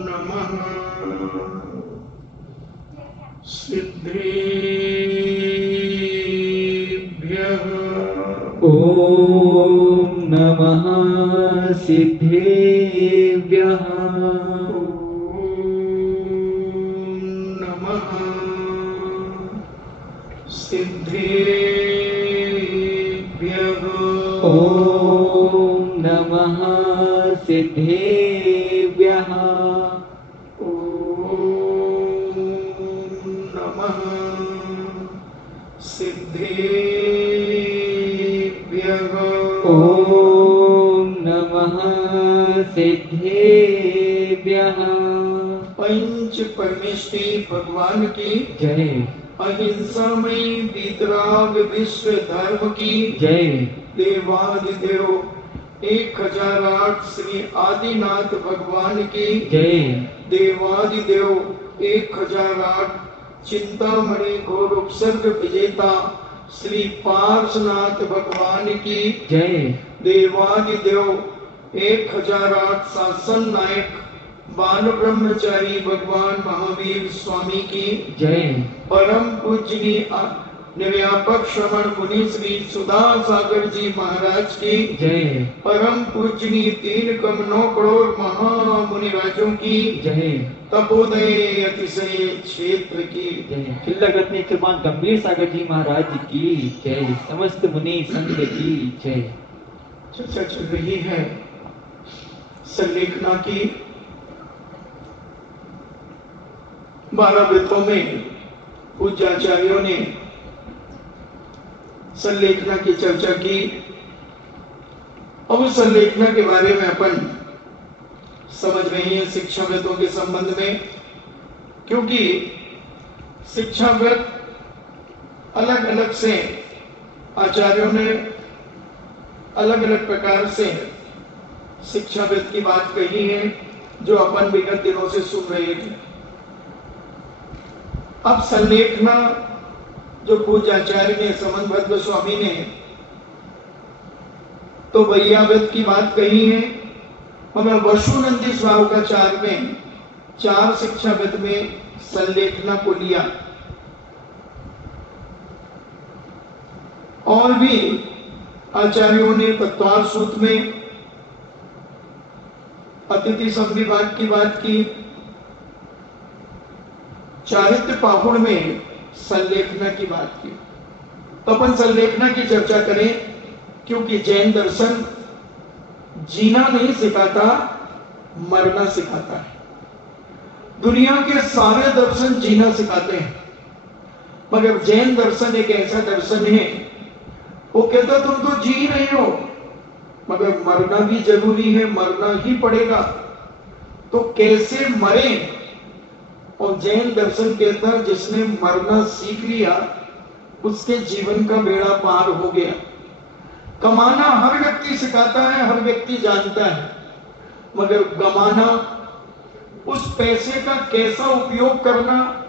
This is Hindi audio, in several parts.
नमः सिद्धेभ्यः। ओम नमः सिद्धेभ्यः। नमः सिद्धेभ्यः। ओम नमः सिद्धेभ्यः। नमः सिद्धेभ्यः। ओम नमः सिद्धेभ्यः। पंच परमेष्टि भगवान की जय। अहिंसामय वीतराग विश्व धर्म की जय। देवादिदेव 1008 श्री आदिनाथ भगवान की जय। देवादिदेव 1008 चिंतामणि घोर उपसर्ग विजेता श्री पार्श्वनाथ भगवान की जय। देवादिदेव 1008 शासन नायक बाल ब्रह्मचारी भगवान महावीर स्वामी की जय। परम पूजनीय निर्व्यापक श्रवण मुनि श्री सुधा सागर जी महाराज की जय। परम पूजनीय 3,9 करोड़ महामुनि राजों की जय। तपोदय अतिशय क्षेत्र की जय। खिल्लगतनी चुमान गंभीर सागर जी महाराज की जय। समस्त मुनि संघ की जय। चर्चा चल रही है संलेखना की। 12 वृत्तों में पूज्याचार्यों ने संलेखना की चर्चा की और उस संलेखना के बारे में अपन समझ रहे हैं शिक्षाव्रतों के संबंध में, क्योंकि शिक्षाव्रत अलग अलग से आचार्यों ने अलग अलग प्रकार से शिक्षाव्रत की बात कही है जो अपन विगत दिनों से सुन रहे थे। अब संलेखना जो पूज्य आचार्य ने समन्वत स्वामी ने तो वैयाव्रत की बात कही है, मगर वसुनंदी स्वावकाचार में 4 शिक्षाव्रत में संलेखना को लिया। और भी आचार्यों ने तत्वार सूत्र में अतिथि संविभाग की बात की, चारित्र पाहुड़ में संलेखना की बात की। तो अपन संलेखना की चर्चा करें, क्योंकि जैन दर्शन जीना नहीं सिखाता, मरना सिखाता है। दुनिया के सारे दर्शन जीना सिखाते हैं, मगर जैन दर्शन एक ऐसा दर्शन है वो कहता तुम तो जी रहे हो मगर मरना भी जरूरी है, मरना ही पड़ेगा, तो कैसे मरे। और जैन दर्शन कहता है जिसने मरना सीख लिया उसके जीवन का बेड़ा पार हो गया। कमाना हर व्यक्ति सिखाता है, हर व्यक्ति जानता है, मगर गमाना, उस पैसे का कैसा उपयोग करना,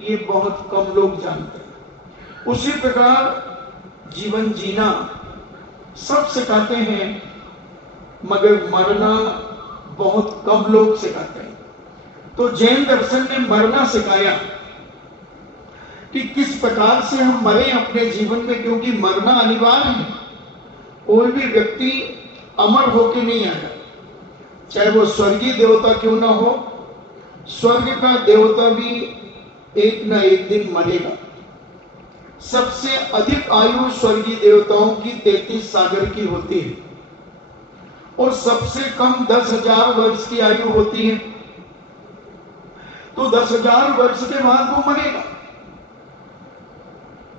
ये बहुत कम लोग जानते हैं। उसी प्रकार जीवन जीना सब सिखाते हैं, मगर मरना बहुत कम लोग सिखाते हैं। तो जैन दर्शन ने मरना सिखाया कि किस प्रकार से हम मरे अपने जीवन में, क्योंकि मरना अनिवार्य है। कोई भी व्यक्ति अमर होके नहीं आया, चाहे वो स्वर्गीय देवता क्यों ना हो। स्वर्ग का देवता भी एक न एक दिन मरेगा। सबसे अधिक आयु स्वर्गीय देवताओं की 33 सागर की होती है और सबसे कम 10,000 वर्ष की आयु होती है। तो 10,000 वर्ष के बाद वो मरेगा।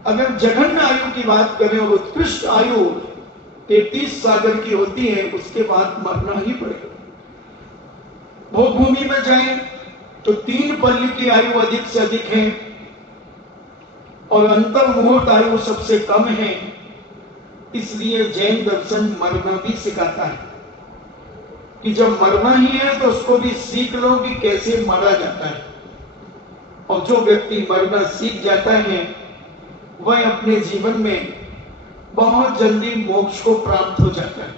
अगर जघन्य आयु की बात करें और उत्कृष्ट आयु 33 सागर की होती है, उसके बाद मरना ही पड़ेगा। भोगभूमि में जाएं तो 3 पल्ली की आयु अधिक से अधिक है और अंतर मुहूर्त आयु सबसे कम है। इसलिए जैन दर्शन मरना भी सिखाता है कि जब मरना ही है तो उसको भी सीख लो कि कैसे मरा जाता है। और जो व्यक्ति मरना सीख जाता है वह अपने जीवन में बहुत जल्दी मोक्ष को प्राप्त हो जाता है।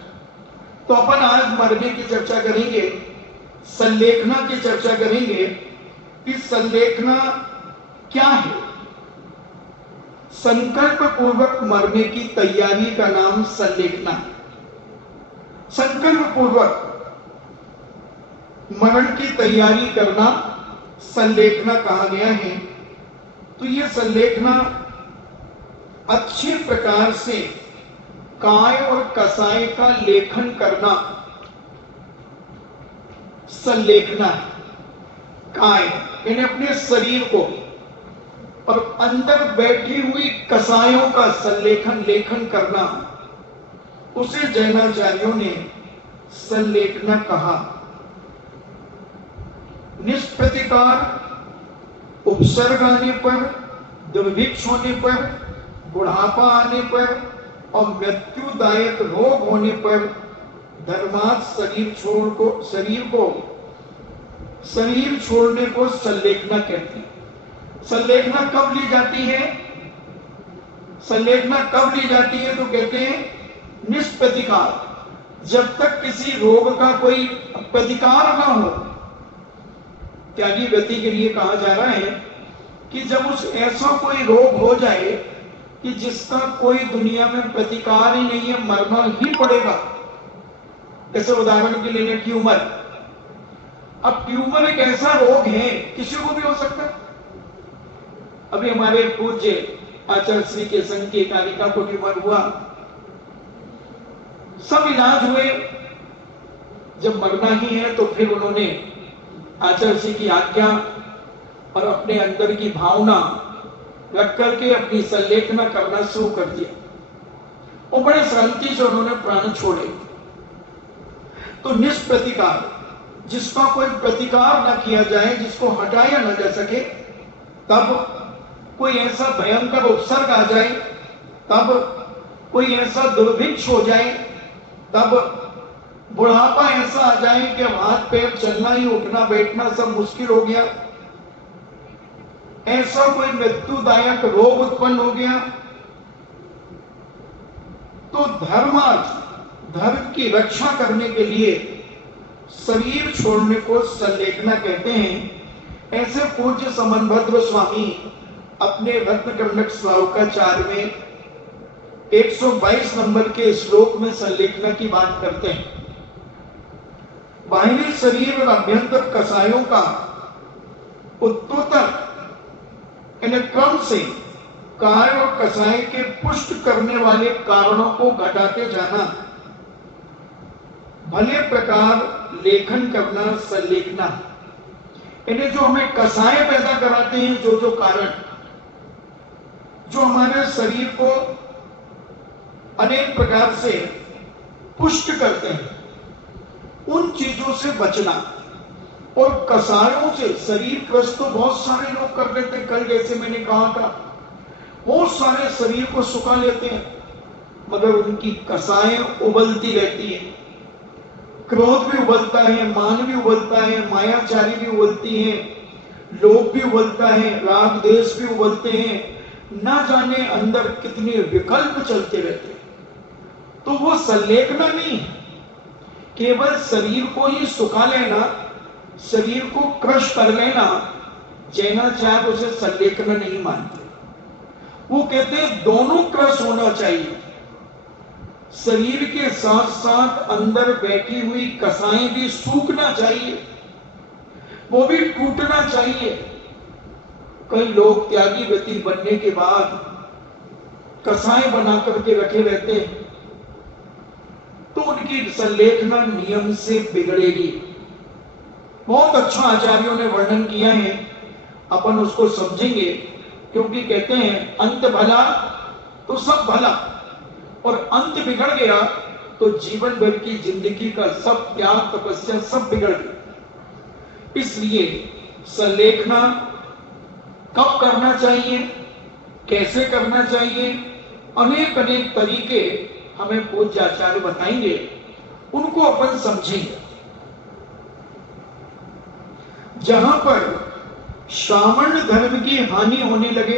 तो अपन आज मरने की चर्चा करेंगे संलेखना की चर्चा करेंगे कि संलेखना क्या है। संकल्प पूर्वक मरने की तैयारी का नाम संलेखना है। संकल्प पूर्वक मरण की तैयारी करना संलेखना कहा गया है। तो यह संलेखना अच्छे प्रकार से काय और कसाय का लेखन करना संलेखना है। काय यानी अपने शरीर को और अंदर बैठी हुई कसायों का संलेखन लेखन करना, उसे जैनाचार्यों ने संलेखना कहा। निष्प्रतिकार, उपसर्ग आने पर, दुर्भिक्ष होने पर, बुढ़ापा आने पर और मृत्युदायक रोग होने पर धर्मार्थ शरीर छोड़ने को संलेखना कहते हैं। संलेखना कब ली जाती है? संलेखना कब ली जाती है? तो कहते हैं निष्प्रतिकार, जब तक किसी रोग का कोई प्रतिकार ना हो। त्यागी व्यक्ति के लिए कहा जा रहा है कि जब उस ऐसा कोई रोग हो जाए कि जिसका कोई दुनिया में प्रतिकार ही नहीं है, मरना ही पड़ेगा। जैसे उदाहरण के लिए ट्यूमर। अब ट्यूमर एक ऐसा रोग है, किसी को भी हो सकता है। अभी हमारे पूज्य आचार्य श्री के संघ की कारिका को ट्यूमर हुआ, सब इलाज हुए, जब मरना ही है तो फिर उन्होंने आचार्य श्री की आज्ञा और अपने अंदर की भावना रख करके अपनी संलेखना करना शुरू कर दिया। और बड़े शांति से उन्होंने प्राण छोड़े। तो निष्प्रतिकार, जिसका कोई प्रतिकार न किया जाए, जिसको हटाया न जा सके, तब कोई ऐसा भयंकर उपसर्ग आ जाए, तब कोई ऐसा दुर्भिक्ष हो जाए, तब बुढ़ापा ऐसा आ जाए कि हाथ पैर चलना ही, उठना बैठना सब मुश्किल हो गया, ऐसा कोई मृत्युदायक रोग उत्पन्न हो गया, तो धर्म की रक्षा करने के लिए शरीर छोड़ने को संलेखना कहते हैं। ऐसे पूज्य समनभद्र स्वामी अपने रत्नकंडक श्लोकाचार्य में 122 नंबर के श्लोक में संलेखना की बात करते हैं। बाहरी शरीर और अभ्यंतर कसायों का उत्तरोत्तर क्रम से काय और कसाय के पुष्ट करने वाले कारणों को घटाते जाना, भले प्रकार लेखन करना संलेखना। इन्हें जो हमें कसाय पैदा कराते हैं, जो कारण जो हमारे शरीर को अनेक प्रकार से पुष्ट करते हैं, उन चीजों से बचना। और कसायों से शरीर ग्रस्त तो बहुत सारे लोग कर लेते हैं। कल जैसे मैंने कहा था, बहुत सारे शरीर को सुखा लेते हैं, मगर उनकी कसाएं उबलती रहती है। क्रोध भी उबलता है, मान भी उबलता है, मायाचारी भी उबलती है, लोभ भी उबलता है, राग देश भी उबलते हैं, ना जाने अंदर कितने विकल्प चलते रहते हैं। तो वो संलेखना नहीं है, केवल शरीर को ही सुखा लेना, शरीर को क्रश कर लेना, जैनाचार्य उसे संलेखना नहीं मानते। वो कहते हैं दोनों क्रश होना चाहिए। शरीर के साथ साथ अंदर बैठी हुई कसाएं भी सूखना चाहिए, वो भी टूटना चाहिए। कई लोग त्यागी व्यक्ति बनने के बाद कसाएं बना करके रखे रहते हैं, तो उनकी संलेखना नियम से बिगड़ेगी। बहुत अच्छा आचार्यों ने वर्णन किया है, अपन उसको समझेंगे, क्योंकि कहते हैं अंत भला तो सब भला, और अंत बिगड़ गया तो जीवन भर की जिंदगी का सब त्याग तपस्या सब बिगड़ गया। इसलिए संलेखना कब करना चाहिए, कैसे करना चाहिए, अनेक अनेक तरीके हमें पूज्य आचार्य बताएंगे, उनको अपन समझेंगे। जहां पर श्रावण धर्म की हानि होने लगे,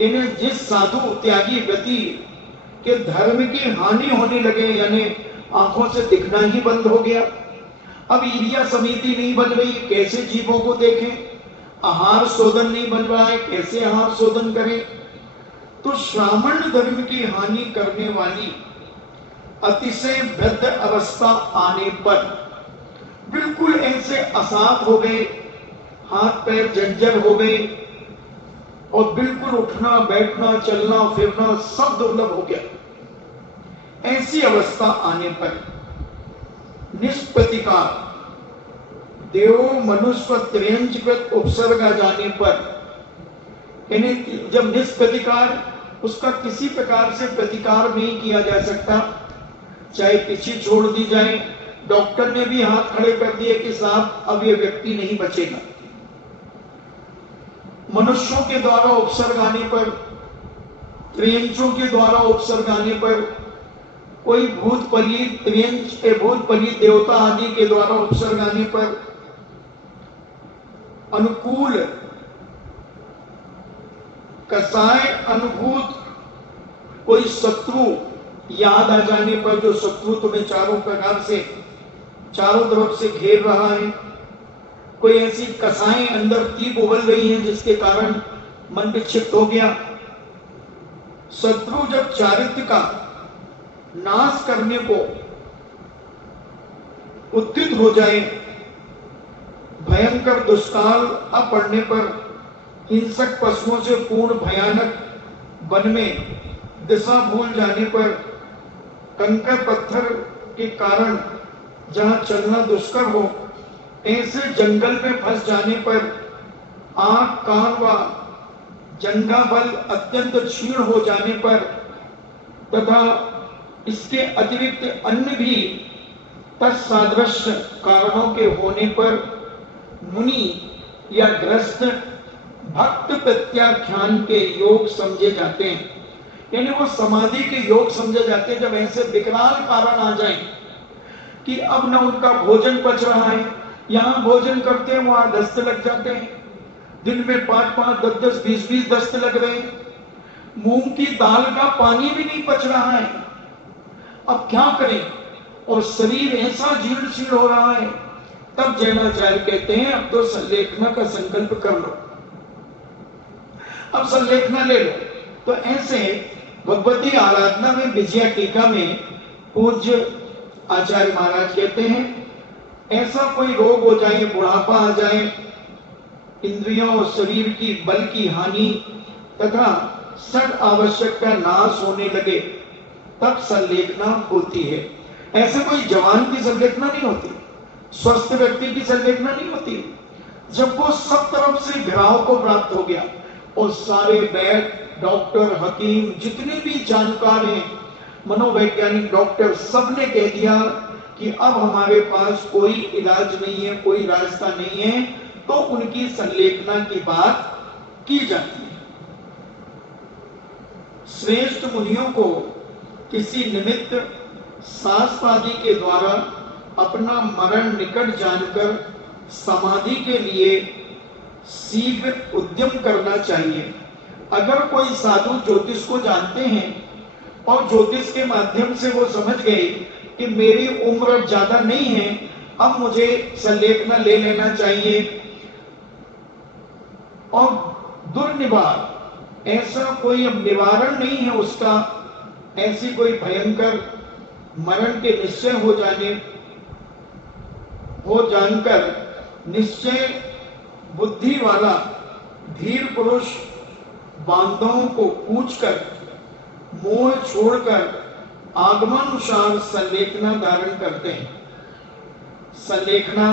इन्हें जिस साधु त्यागी व्यक्ति के धर्म की हानि होने लगे, यानी आंखों से दिखना ही बंद हो गया, अब ईरिया समिति नहीं बन रही, कैसे जीवों को देखें? आहार शोधन नहीं बन रहा है, कैसे आहार शोधन करें? तो श्रावण धर्म की हानि करने वाली अतिशय वृद्ध अवस्था आने पर बिल्कुल ऐसे असाध हो गए, हाथ पैर जर्जर हो गए और बिल्कुल उठना बैठना चलना फिरना सब दुर्लभ हो गया। ऐसी अवस्था आने पर निष्प्रतिकार देव मनुष्य त्रियंचकृत उपसर्ग आ जाने पर, यानी जब निष्प्रतिकार, उसका किसी प्रकार से प्रतिकार नहीं किया जा सकता, चाहे पीछे छोड़ दी जाए, डॉक्टर ने भी हाथ खड़े कर दिए कि साहब अब ये व्यक्ति नहीं बचेगा। मनुष्यों के द्वारा उपसर्ग आने पर, त्रियंचों के द्वारा उपसर्ग आने पर, कोई भूत पलीत त्रियंच भूत पलीत देवता आदि के द्वारा उपसर्ग आने पर, अनुकूल कसाय अनुभूत कोई शत्रु याद आ जाने पर, जो शत्रु तुम्हें चारों प्रकार से चारों तरफ से घेर रहा है, कोई ऐसी कसाएं अंदर तीप उबल रही हैं जिसके कारण मन विक्षिप्त हो गया। शत्रु जब चारित्र का नाश करने को उद्यत हो जाए, भयंकर दुष्काल आ पड़ने पर, हिंसक पशुओं से पूर्ण भयानक वन में दिशा भूल जाने पर, कंकर पत्थर के कारण जहां चलना दुष्कर हो, ऐसे जंगल में फंस जाने पर, आंख कान व जंगा बल अत्यंत क्षीण हो जाने पर, तथा इसके अतिरिक्त अन्य भी तत्सादृश कारणों के होने पर मुनि या ग्रस्त भक्त प्रत्याख्यान के योग समझे जाते हैं। यानी वो समाधि के योग समझे जाते हैं जब ऐसे विकराल कारण आ जाएं कि अब न उनका भोजन पच रहा है, यहां भोजन करते हैं वहां दस्त लग जाते हैं, दिन में 5-5, 10-10, 20-20 दस्त लग रहे हैं, मूंग की दाल का पानी भी नहीं पच रहा है, अब क्या करें? और शरीर ऐसा जीर्ण शीर्ण हो रहा है, तब जैनाचार्य कहते हैं अब तो संलेखना का संकल्प कर लो, अब संलेखना ले लो। तो ऐसे भगवती आराधना में विजया टीका में पूज्य आचार्य महाराज कहते हैं, ऐसा कोई रोग हो जाए, बुढ़ापा आ जाए, इंद्रियों और शरीर की बल की हानि तथा सद आवश्यक का नाश होने लगे, तब संलेखना होती है। ऐसे कोई जवान की संलेखना नहीं होती, स्वस्थ व्यक्ति की संलेखना नहीं होती। जब वो सब तरफ से घिराव को प्राप्त हो गया और सारे वैद्य, डॉक्टर, हकीम, जितने भी जानकार हैं, मनोवैज्ञानिक डॉक्टर, सबने कह दिया कि अब हमारे पास कोई इलाज नहीं है, कोई रास्ता नहीं है, तो उनकी संलेखना की बात की जाती है। श्रेष्ठ मुनियों को किसी निमित्त शास्त्र आदि के द्वारा अपना मरण निकट जानकर समाधि के लिए शीघ्र उद्यम करना चाहिए। अगर कोई साधु ज्योतिष को जानते हैं और ज्योतिष के माध्यम से वो समझ गए कि मेरी उम्र ज्यादा नहीं है, अब मुझे संलेखना ले लेना चाहिए, और दुर्निवार ऐसा कोई अब निवारण नहीं है उसका, ऐसी कोई भयंकर मरण के निश्चय हो जानकर निश्चय बुद्धि वाला धीर पुरुष बांधवों को पूछकर मोह छोड़कर आगमानुसार संलेखना धारण करते हैं। संलेखना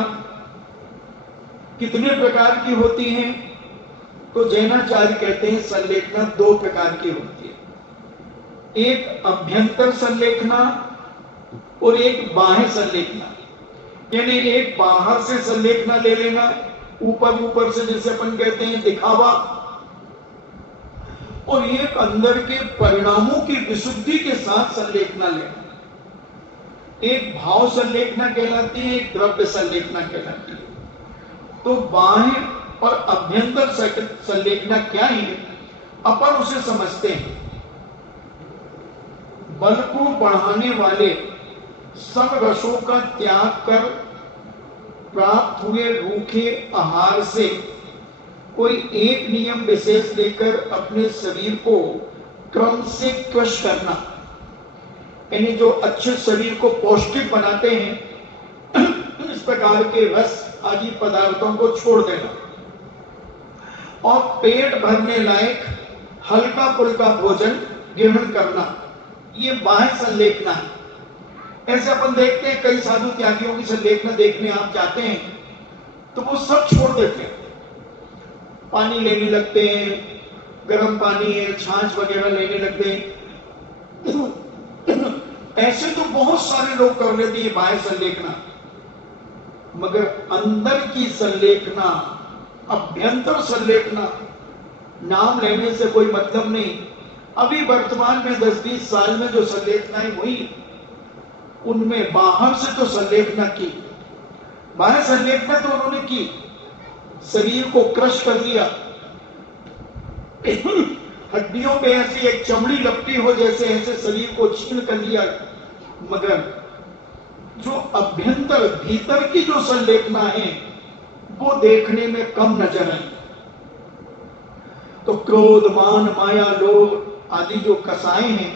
कितने प्रकार की होती है? तो जैनाचार्य कहते हैं संलेखना 2 प्रकार की होती है, एक अभ्यंतर संलेखना और एक बाह्य संलेखना। यानी एक बाहर से संलेखना ले लेना, ऊपर से जैसे अपन कहते हैं दिखावा, और एक अंदर के परिणामों की विशुद्धि के साथ संलेखना लेना। एक भाव संलेखना कहलाती है, एक द्रव्य संलेखना कहलाती है। तो बाह्य और अभ्यंतर संलेखना क्या है, अपन उसे समझते हैं। बल को बढ़ाने वाले सब रसों का त्याग कर प्राप्त हुए रूखे आहार से कोई एक नियम विशेष लेकर अपने शरीर को क्रम से क्रश करना, यानी जो अच्छे शरीर को पौष्टिक बनाते हैं इस प्रकार के रस आदि पदार्थों को छोड़ देना और पेट भरने लायक हल्का फुल्का भोजन ग्रहण करना, ये बाह्य संलेखना है। ऐसे अपन देखते हैं कई साधु त्यागियों की संलेखना देखने आप जाते हैं तो वो सब छोड़ देते हैं, पानी लेने लगते हैं, गर्म पानी है, छाछ वगैरह लेने लगते हैं। ऐसे तो बहुत सारे लोग कर लेते हैं बाह्य संलेखना, मगर अंदर की संलेखना, अभ्यंतर संलेखना, नाम लेने से कोई मतलब नहीं। अभी वर्तमान में 10-20 साल में जो संलेखनाएं हुई उनमें बाहर से तो संलेखना की, बाहर संलेखना तो उन्होंने की, शरीर को क्रश कर दिया, हड्डियों पे ऐसी एक चमड़ी लपटी हो जैसे ऐसे शरीर को छीन कर दिया, मगर जो अभ्यंतर भीतर की जो संलेखना है वो देखने में कम नजर आई। तो क्रोध, मान, माया, लोभ आदि जो कसाय हैं,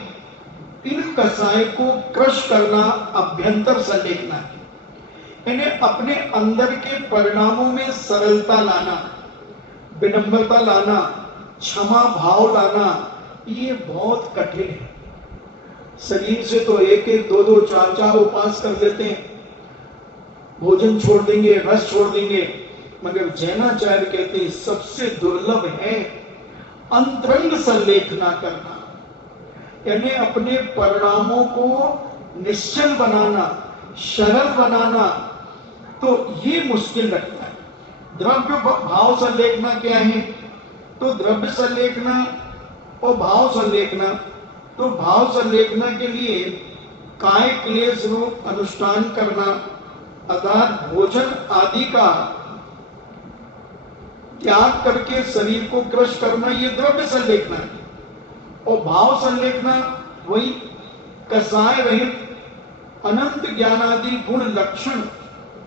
इन कसाय को क्रश करना अभ्यंतर संलेखना है। इन्हें अपने अंदर के परिणामों में सरलता लाना, विनम्रता लाना, क्षमा भाव लाना, ये बहुत कठिन है। शरीर से तो 1-1, 2-2, 4-4 उपवास कर लेते हैं, भोजन छोड़ देंगे, रस छोड़ देंगे, मगर जैनाचार्य कहते हैं सबसे दुर्लभ है अंतरंग संलेखना करना, यानी अपने परिणामों को निश्चल बनाना, सरल बनाना, तो ये मुश्किल लगता है। द्रव्य भाव संलेखना क्या है? तो द्रव्य संलेखना और भाव संलेखना, तो भाव संलेखना के लिए काय क्लेश रूप अनुष्ठान करना, अर्थात भोजन आदि का त्याग करके शरीर को क्रश करना, ये द्रव्य संलेखना है। और भाव संलेखना वही कसाय रहित अनंत ज्ञानादि गुण लक्षण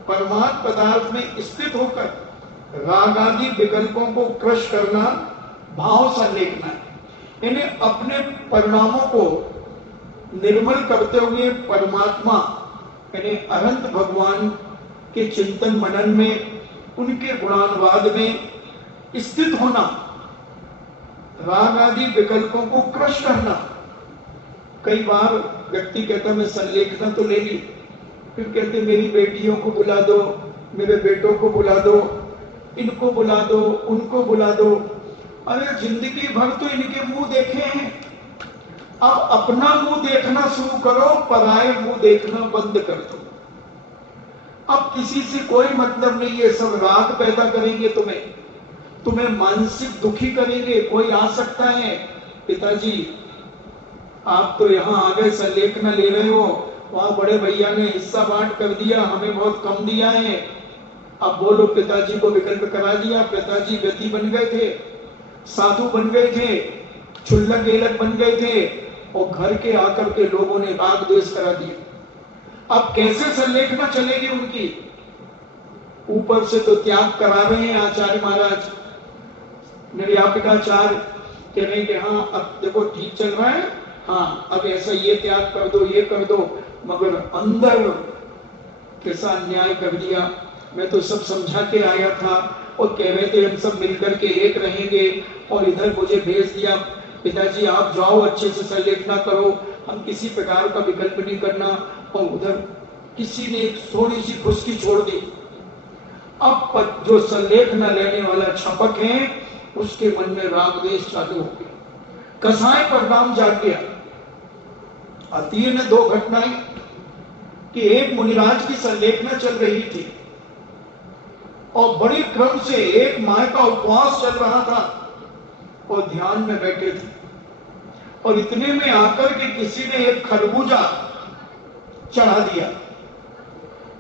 परमात्म पदार्थ में स्थित होकर राग आदि विकल्पों को क्रश करना भाव संलेखना है। इन्हें अपने परिणामों को निर्मल करते हुए परमात्मा यानी अनंत भगवान के चिंतन मनन में, उनके गुणानुवाद में स्थित होना, राग आदि विकल्पों को क्रश करना। कई बार व्यक्ति कहता मैं संलेखना तो ले ली, फिर कहते मेरी बेटियों को बुला दो, मेरे बेटों को बुला दो, इनको बुला दो, उनको बुला दो। अरे जिंदगी भर तो इनके मुंह देखे हैं, अब अपना मुंह देखना शुरू करो, पराये मुंह देखना बंद कर दो। अब किसी से कोई मतलब नहीं, ये सब राग पैदा करेंगे, तुम्हें मानसिक दुखी करेंगे। कोई आ सकता है, पिताजी आप तो यहाँ आ गए, संलेखना ले रहे हो, वहां बड़े भैया ने हिस्सा बांट कर दिया, हमें बहुत कम दिया है। अब बोलो पिताजी को विकल्प करा दिया, पिताजी व्यति बन गए थे, साधु बन गए थे, छुल्लक गेलक बन गए थे, और घर के आकर के लोगों ने राग द्वेष करा दिया। अब कैसे संलेखना चलेगी उनकी? ऊपर से तो त्याग करा रहे हैं आचार्य महाराज, निर्व्यापिकाचार्य कह रहे हैं कि हाँ अब देखो ठीक चल रहा है, हाँ अब ऐसा ये त्याग कर दो, ये कर दो, मगर अंदर कैसा अन्याय कर दिया। मैं तो सब समझा के आया था और कह रहे थे हम सब मिलकर के एक रहेंगे, और इधर मुझे भेज दिया, पिताजी आप जाओ अच्छे से संलेखना करो, हम किसी प्रकार का विकल्प नहीं करना, और उधर किसी ने थोड़ी सी खुशकी छोड़ दी। अब जो संलेखना लेने वाला छपक है उसके मन में राग द्वेष चालू हो गया, कसाय परिणाम जाग गया। अतीय ने 2 घटनाएं कि एक मुनिराज की संलेखना चल रही थी और बड़े क्रम से एक माह का उपवास चल रहा था और ध्यान में बैठे थे, और इतने में आकर के किसी ने एक खरबूजा चढ़ा दिया,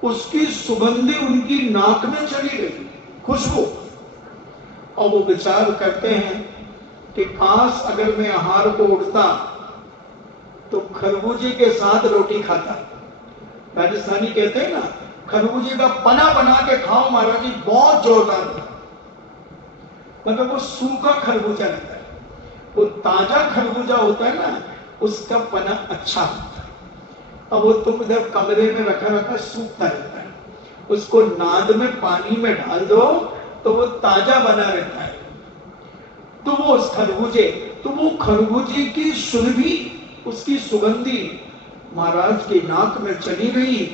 उसकी सुगंधी उनकी नाक में चली गई, खुशबू। और वो विचार करते हैं कि काश अगर मैं आहार को उड़ता तो खरबूजे के साथ रोटी खाता। राजस्थानी कहते हैं ना खरबूजे का पना बना के खाओ महाराज जी, बहुत जोरदार होता है। मतलब वो सूखा खरबूजा रहता है, वो ताजा खरबूजा होता है ना, उसका पना अच्छा होता है। अब वो तुम इधर कमरे में रखा रखा सूखता रहता है, उसको नाद में पानी में डाल दो तो वो ताजा बना रहता है। तो वो उस खरबूजे, तो वो खरबूजे की सुरभि, उसकी सुगंधी महाराज की नाक में चली गई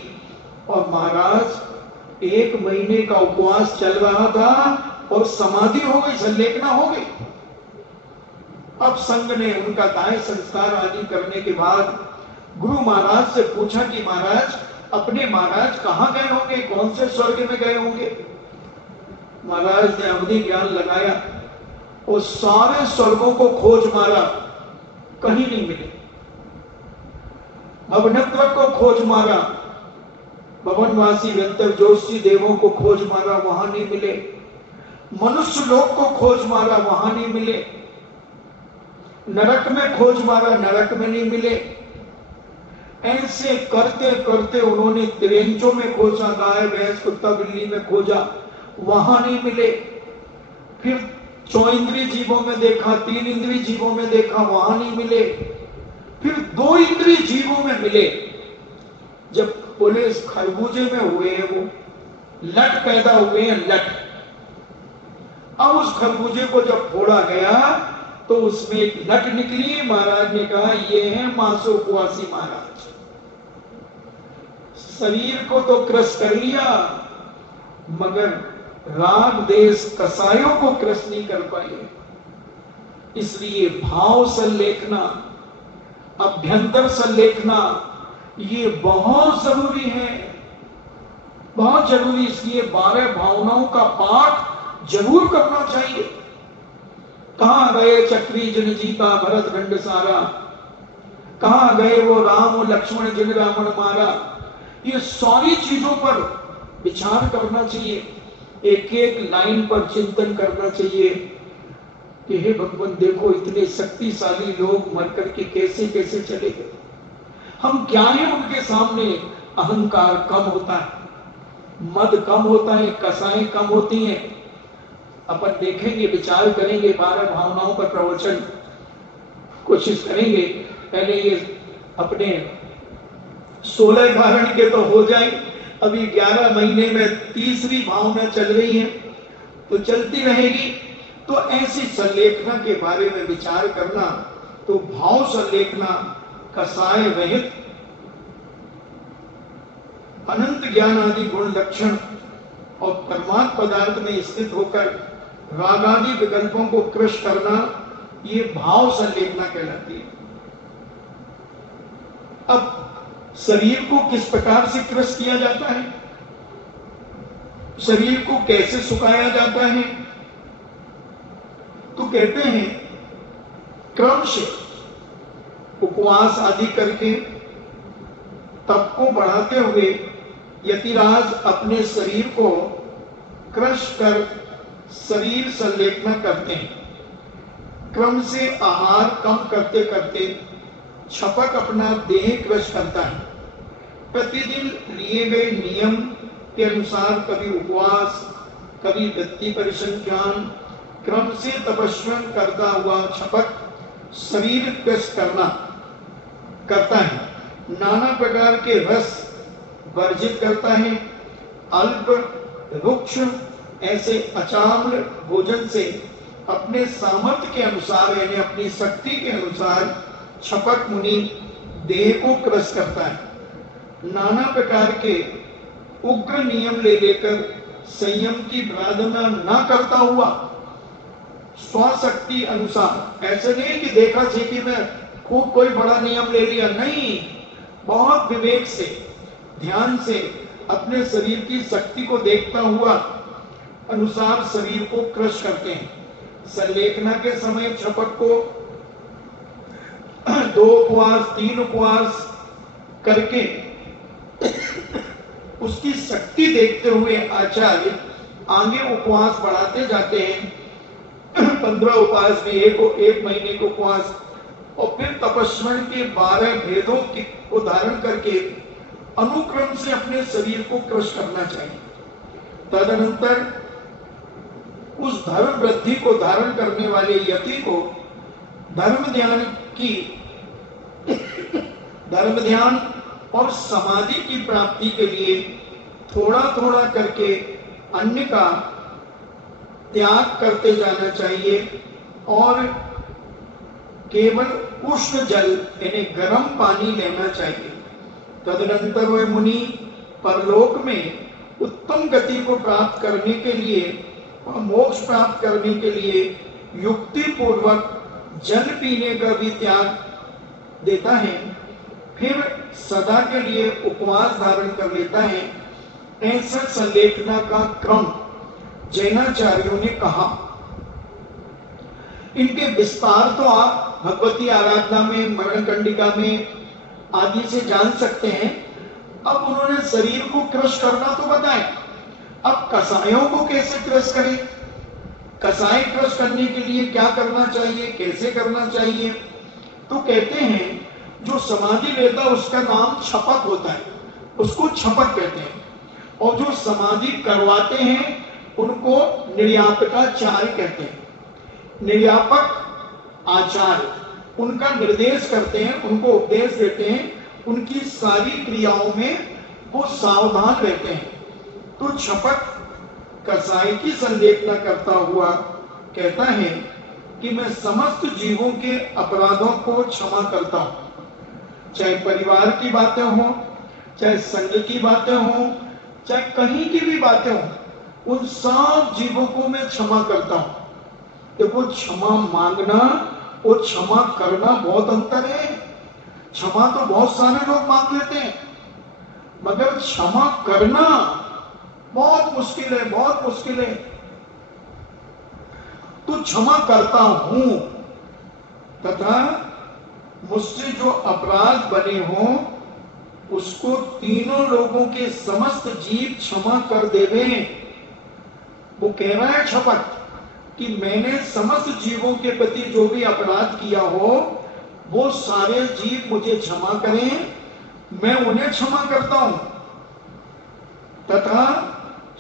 और महाराज 1 महीने का उपवास चल रहा था और समाधि हो गई, संलेखना हो गई। अब संघ ने उनका दाह संस्कार आदि करने के बाद गुरु महाराज से पूछा कि महाराज, अपने महाराज कहाँ गए होंगे, कौन से स्वर्ग में गए होंगे? महाराज ने अवधि ज्ञान लगाया और सारे स्वर्गों को खोज मारा, कहीं नहीं मिले। अवनत्र को खोज मारा, भवनवासी व्यंतर जोशी देवों को खोज मारा, वहां नहीं मिले। मनुष्य लोक को खोज मारा, वहां नहीं मिले। नरक में खोज मारा, नरक में नहीं मिले। ऐसे करते करते उन्होंने त्रियंचों में खोजा, गाय भैंस कुत्ता बिल्ली में खोजा, वहां नहीं मिले। फिर 4 इंद्रिय जीवों में देखा, 3 इंद्रिय जीवों में देखा, वहां नहीं मिले। फिर 2 इंद्रिय जीवों में मिले। जब बोले इस खरबूजे में हुए हैं, वो लट पैदा हुए हैं, लट। अब उस खरबूजे को जब फोड़ा गया तो उसमें एक लट निकली। महाराज ने कहा ये है मांसोपवासी महाराज। शरीर को तो क्रश कर लिया मगर राग देश कसायों को क्रश नहीं कर पाए। इसलिए भाव संलेखना, अभ्यंतर संलेखना ये बहुत जरूरी है, बहुत जरूरी। इसलिए 12 भावनाओं का पाठ जरूर करना चाहिए। कहां गए चक्री जिन जीता भरत खंड सारा, कहां गए वो राम लक्ष्मण जिन रावण मारा। ये सारी चीजों पर विचार करना चाहिए, एक एक लाइन पर चिंतन करना चाहिए कि हे भगवान देखो इतने शक्तिशाली लोग मर करके कैसे कैसे चले गए, हम क्या है उनके सामने। अहंकार कम होता है, मद कम होता है, कसाएं कम होती हैं। अपन देखेंगे, विचार करेंगे, 12 भावनाओं पर प्रवचन कोशिश करेंगे। पहले ये अपने 16 कारण के तो हो जाए, अभी 11 महीने में तीसरी भावना चल रही है तो चलती रहेगी। तो ऐसी संलेखना के बारे में विचार करना, तो भाव संलेखना कसाय रहित अनंत ज्ञान आदि गुण लक्षण और परमात्म पदार्थ में स्थित होकर राग आदि विकल्पों को क्रश करना, ये भाव संलेखना कहलाती है। अब शरीर को किस प्रकार से क्रश किया जाता है, शरीर को कैसे सुखाया जाता है, तो कहते हैं क्रम से उपवास आदि करके तप को बढ़ाते हुए यतिराज अपने शरीर को क्रश कर शरीर संलेखना करते हैं। क्रम से आहार कम करते करते छपक अपना देह क्रश करता है। प्रतिदिन लिए गए नियम के अनुसार कभी उपवास, कभी वृत्ति परिसंख्यान, क्रम से तपस्वन करता हुआ छपक शरीर क्रश करता है। नाना प्रकार के रस वर्जित करता है। अल्प रुक्ष ऐसे अचाम्र भोजन से अपने सामर्थ्य के अनुसार यानी अपनी शक्ति के अनुसार छपक मुनि देह को क्रश करता है। नाना प्रकार के उग्र नियम ले लेकर संयम की प्रार्थना न करता हुआ स्वशक्ति अनुसार, ऐसे नहीं कि देखा सीखी में खूब कोई बड़ा नियम ले लिया, नहीं, बहुत विवेक से ध्यान से अपने शरीर की शक्ति को देखता हुआ अनुसार शरीर को क्रश करते हैं। संलेखना के समय छपक को 2 उपवास 3 उपवास करके उसकी शक्ति देखते हुए आचार्य आगे उपवास बढ़ाते जाते हैं। 15 उपवास में एक महीने को उपवास और फिर तपस्वन के 12 भेदों को धारण करके अनुक्रम से अपने शरीर को क्रश करना चाहिए। तदनंतर उस धर्म वृद्धि को धारण करने वाले यति को धर्म ध्यान और समाधि की प्राप्ति के लिए थोड़ा थोड़ा करके अन्य का त्याग करते जाना चाहिए और केवल उष्ण जल यानी गर्म पानी लेना चाहिए। तदनंतर वह मुनि परलोक में उत्तम गति को प्राप्त करने के लिए और मोक्ष प्राप्त करने के लिए युक्ति पूर्वक जल पीने का भी त्याग देता है, फिर सदा के लिए उपवास धारण कर लेता है। ऐसा संलेखना का क्रम जैनाचार्यों ने कहा। इनके विस्तार तो आप भगवती आराधना में, मरण कंडिका में आदि से जान सकते हैं। अब उन्होंने शरीर को क्रश करना तो बताया, अब कसायों को कैसे क्रश करें, कसाय क्रश करने के लिए क्या करना चाहिए, कैसे करना चाहिए। तो कहते हैं जो समाधि लेता है उसका नाम छपक होता है, उसको छपक कहते हैं, और जो समाधि करवाते हैं उनको निर्यापकाचार्य कहते हैं। निर्यापक आचार्य उनका निर्देश करते हैं, उनको उपदेश देते हैं, उनकी सारी क्रियाओं में वो सावधान रहते हैं। तो छपक कसाई की संलेखना करता हुआ कहता है कि मैं समस्त जीवों के अपराधों को क्षमा करता हूं, चाहे परिवार की बातें हो, चाहे संघ की बातें हो, चाहे कहीं की भी बातें हो, उन सब जीवों को मैं क्षमा करता हूं। देखो, क्षमा मांगना और क्षमा करना बहुत अंतर है। क्षमा तो बहुत सारे लोग मांग लेते हैं, मगर क्षमा करना बहुत मुश्किल है, बहुत मुश्किल है। तो क्षमा करता हूं तथा मुझसे जो अपराध बने हो उसको तीनों लोगों के समस्त जीव क्षमा कर देवे। वो कह रहा है छपक कि मैंने समस्त जीवों के प्रति जो भी अपराध किया हो वो सारे जीव मुझे क्षमा करें, मैं उन्हें क्षमा करता हूं, तथा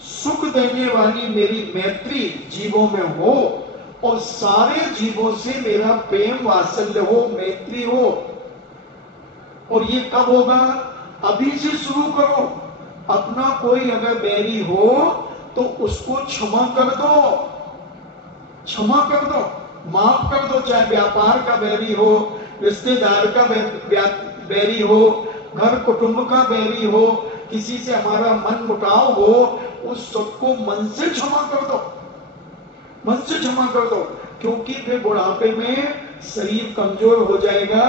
सुख देने वाली मेरी मैत्री जीवों में हो और सारे जीवों से मेरा प्रेम वात्सल्य हो, मैत्री हो। और ये कब होगा? अभी से शुरू करो। अपना कोई अगर बैरी हो तो उसको क्षमा कर दो, क्षमा कर दो, माफ कर दो। चाहे व्यापार का बैरी हो, रिश्तेदार का बैरी हो, घर कुटुंब का बैरी हो, किसी से हमारा मन मुटाव हो, उस सबको मन से क्षमा कर दो, मन से क्षमा कर दो। क्योंकि फिर बुढ़ापे में शरीर कमजोर हो जाएगा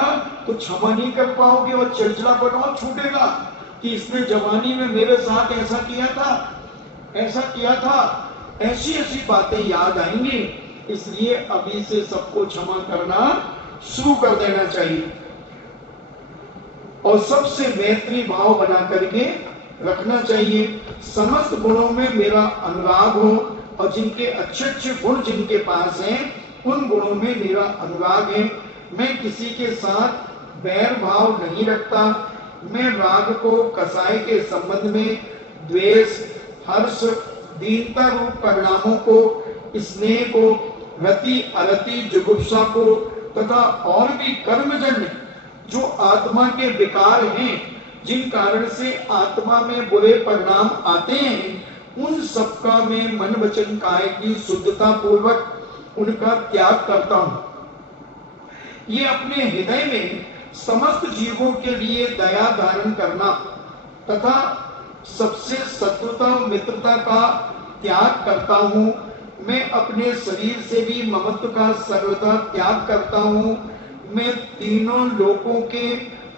तो क्षमा नहीं कर पाओगे और चिड़चिड़ापन छूटेगा कि इसने जवानी में मेरे साथ ऐसा किया था, ऐसा किया था, ऐसी ऐसी बातें याद आएंगी। इसलिए अभी से सबको क्षमा करना शुरू कर देना चाहिए और सबसे मैत्री भाव बना करके रखना चाहिए। समस्त गुणों में मेरा अनुराग हो और जिनके अच्छे अच्छे गुण जिनके पास हैं उन गुणों में मेरा अनुराग है। मैं किसी के साथ बैर भाव नहीं रखता। मैं राग को, कसाय के संबंध में द्वेष, हर्ष, दीनता रूप परिणामों को, स्नेह को, रति अरति जुगुप्सा को तथा और भी कर्मजन्य जो आत्मा के विकार हैं, जिन कारण से आत्मा में बुरे परिणाम आते हैं, उन सबका मैं मन वचन काया की शुद्धता पूर्वक उनका त्याग करता हूं। ये अपने हृदय में समस्त जीवों के लिए दया धारण करना तथा सबसे शत्रुता और मित्रता का त्याग करता हूं। मैं अपने शरीर से भी ममत्व का सर्वथा त्याग करता हूं। मैं तीनों लोगों के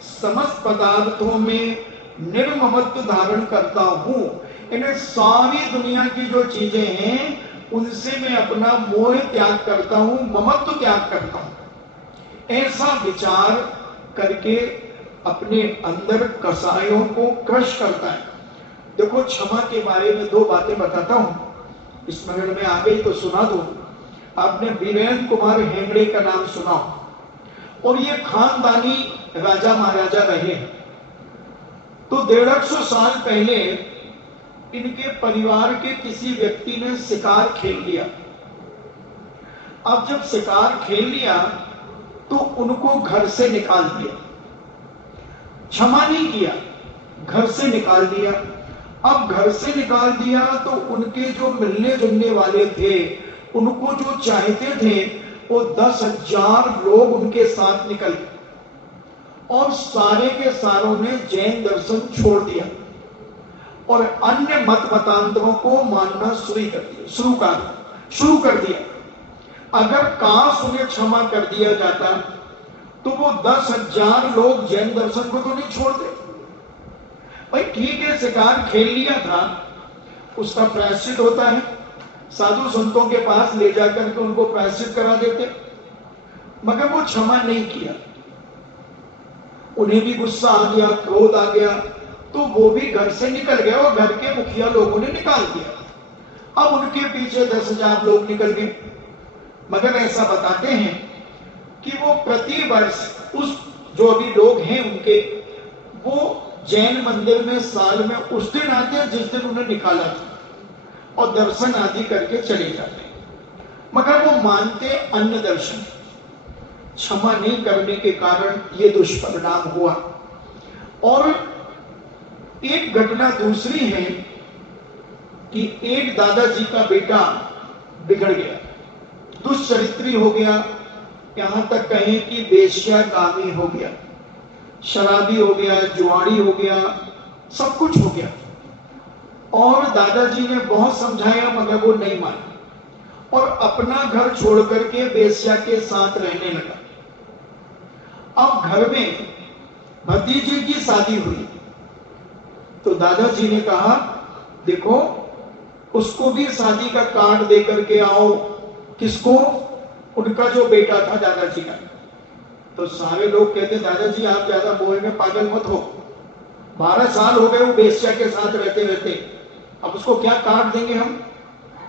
समस्त पदार्थों में निर्ममत्व धारण करता हूं। इन्हें सारी दुनिया की जो चीजें हैं उनसे मैं अपना मोह त्याग करता हूं, ममत्व त्याग करता हूं। ऐसा विचार करके अपने अंदर कसायों को क्रश करता है। देखो, क्षमा के बारे में दो बातें बताता हूं, स्मरण में आ गई तो सुना दो। आपने वीरेंद्र कुमार हेगड़े का नाम सुना और ये खानदानी राजा महाराजा रहे। तो 150 साल पहले इनके परिवार के किसी व्यक्ति ने शिकार खेल लिया। अब जब शिकार खेल लिया तो उनको घर से निकाल दिया, क्षमा नहीं किया, घर से निकाल दिया। अब घर से निकाल दिया तो उनके जो मिलने जुलने वाले थे, उनको जो चाहते थे, वो 10,000 लोग उनके साथ निकल गए और सारे के सारों ने जैन दर्शन छोड़ दिया और अन्य मत मतांतरों को मानना शुरू कर दिया। अगर काश उन्हें क्षमा कर दिया जाता तो वो 10,000 लोग जैन दर्शन को तो नहीं छोड़ते। भाई ठीक है, शिकार खेल लिया था, उसका प्रायश्चित होता है, साधु संतों के पास ले जाकर के उनको प्रायश्चित करा देते, मगर वो क्षमा नहीं किया। उन्हें भी गुस्सा आ गया, क्रोध आ गया, तो वो भी घर से निकल गए और घर के मुखिया लोगों ने निकाल दिया। अब उनके पीछे 10,000 लोग निकल गए। मगर ऐसा बताते हैं कि वो प्रति वर्ष उस जो अभी लोग हैं उनके, वो जैन मंदिर में साल में उस दिन आते हैं जिस दिन उन्हें निकाला था और दर्शन आदि करके चले जाते हैं, मगर वो मानते अन्य दर्शन। क्षमा नहीं करने के कारण ये दुष्परिणाम हुआ। और एक घटना दूसरी है कि एक दादाजी का बेटा बिगड़ गया, दुष्चरित्री हो गया, यहां तक कहें कि वेश्यागामी हो गया, शराबी हो गया, जुआड़ी हो गया, सब कुछ हो गया। और दादाजी ने बहुत समझाया मगर वो नहीं माना और अपना घर छोड़ करके वेश्या के साथ रहने लगा। अब घर में भतीजे की शादी हुई तो दादाजी ने कहा, देखो उसको भी शादी का कार्ड दे करके आओ। किसको? उनका जो बेटा था दादाजी का। तो सारे लोग कहते, दादाजी आप ज्यादा मोह में पागल मत हो, 12 साल हो गए वो वेश्या के साथ रहते रहते, अब उसको क्या कार्ड देंगे हम?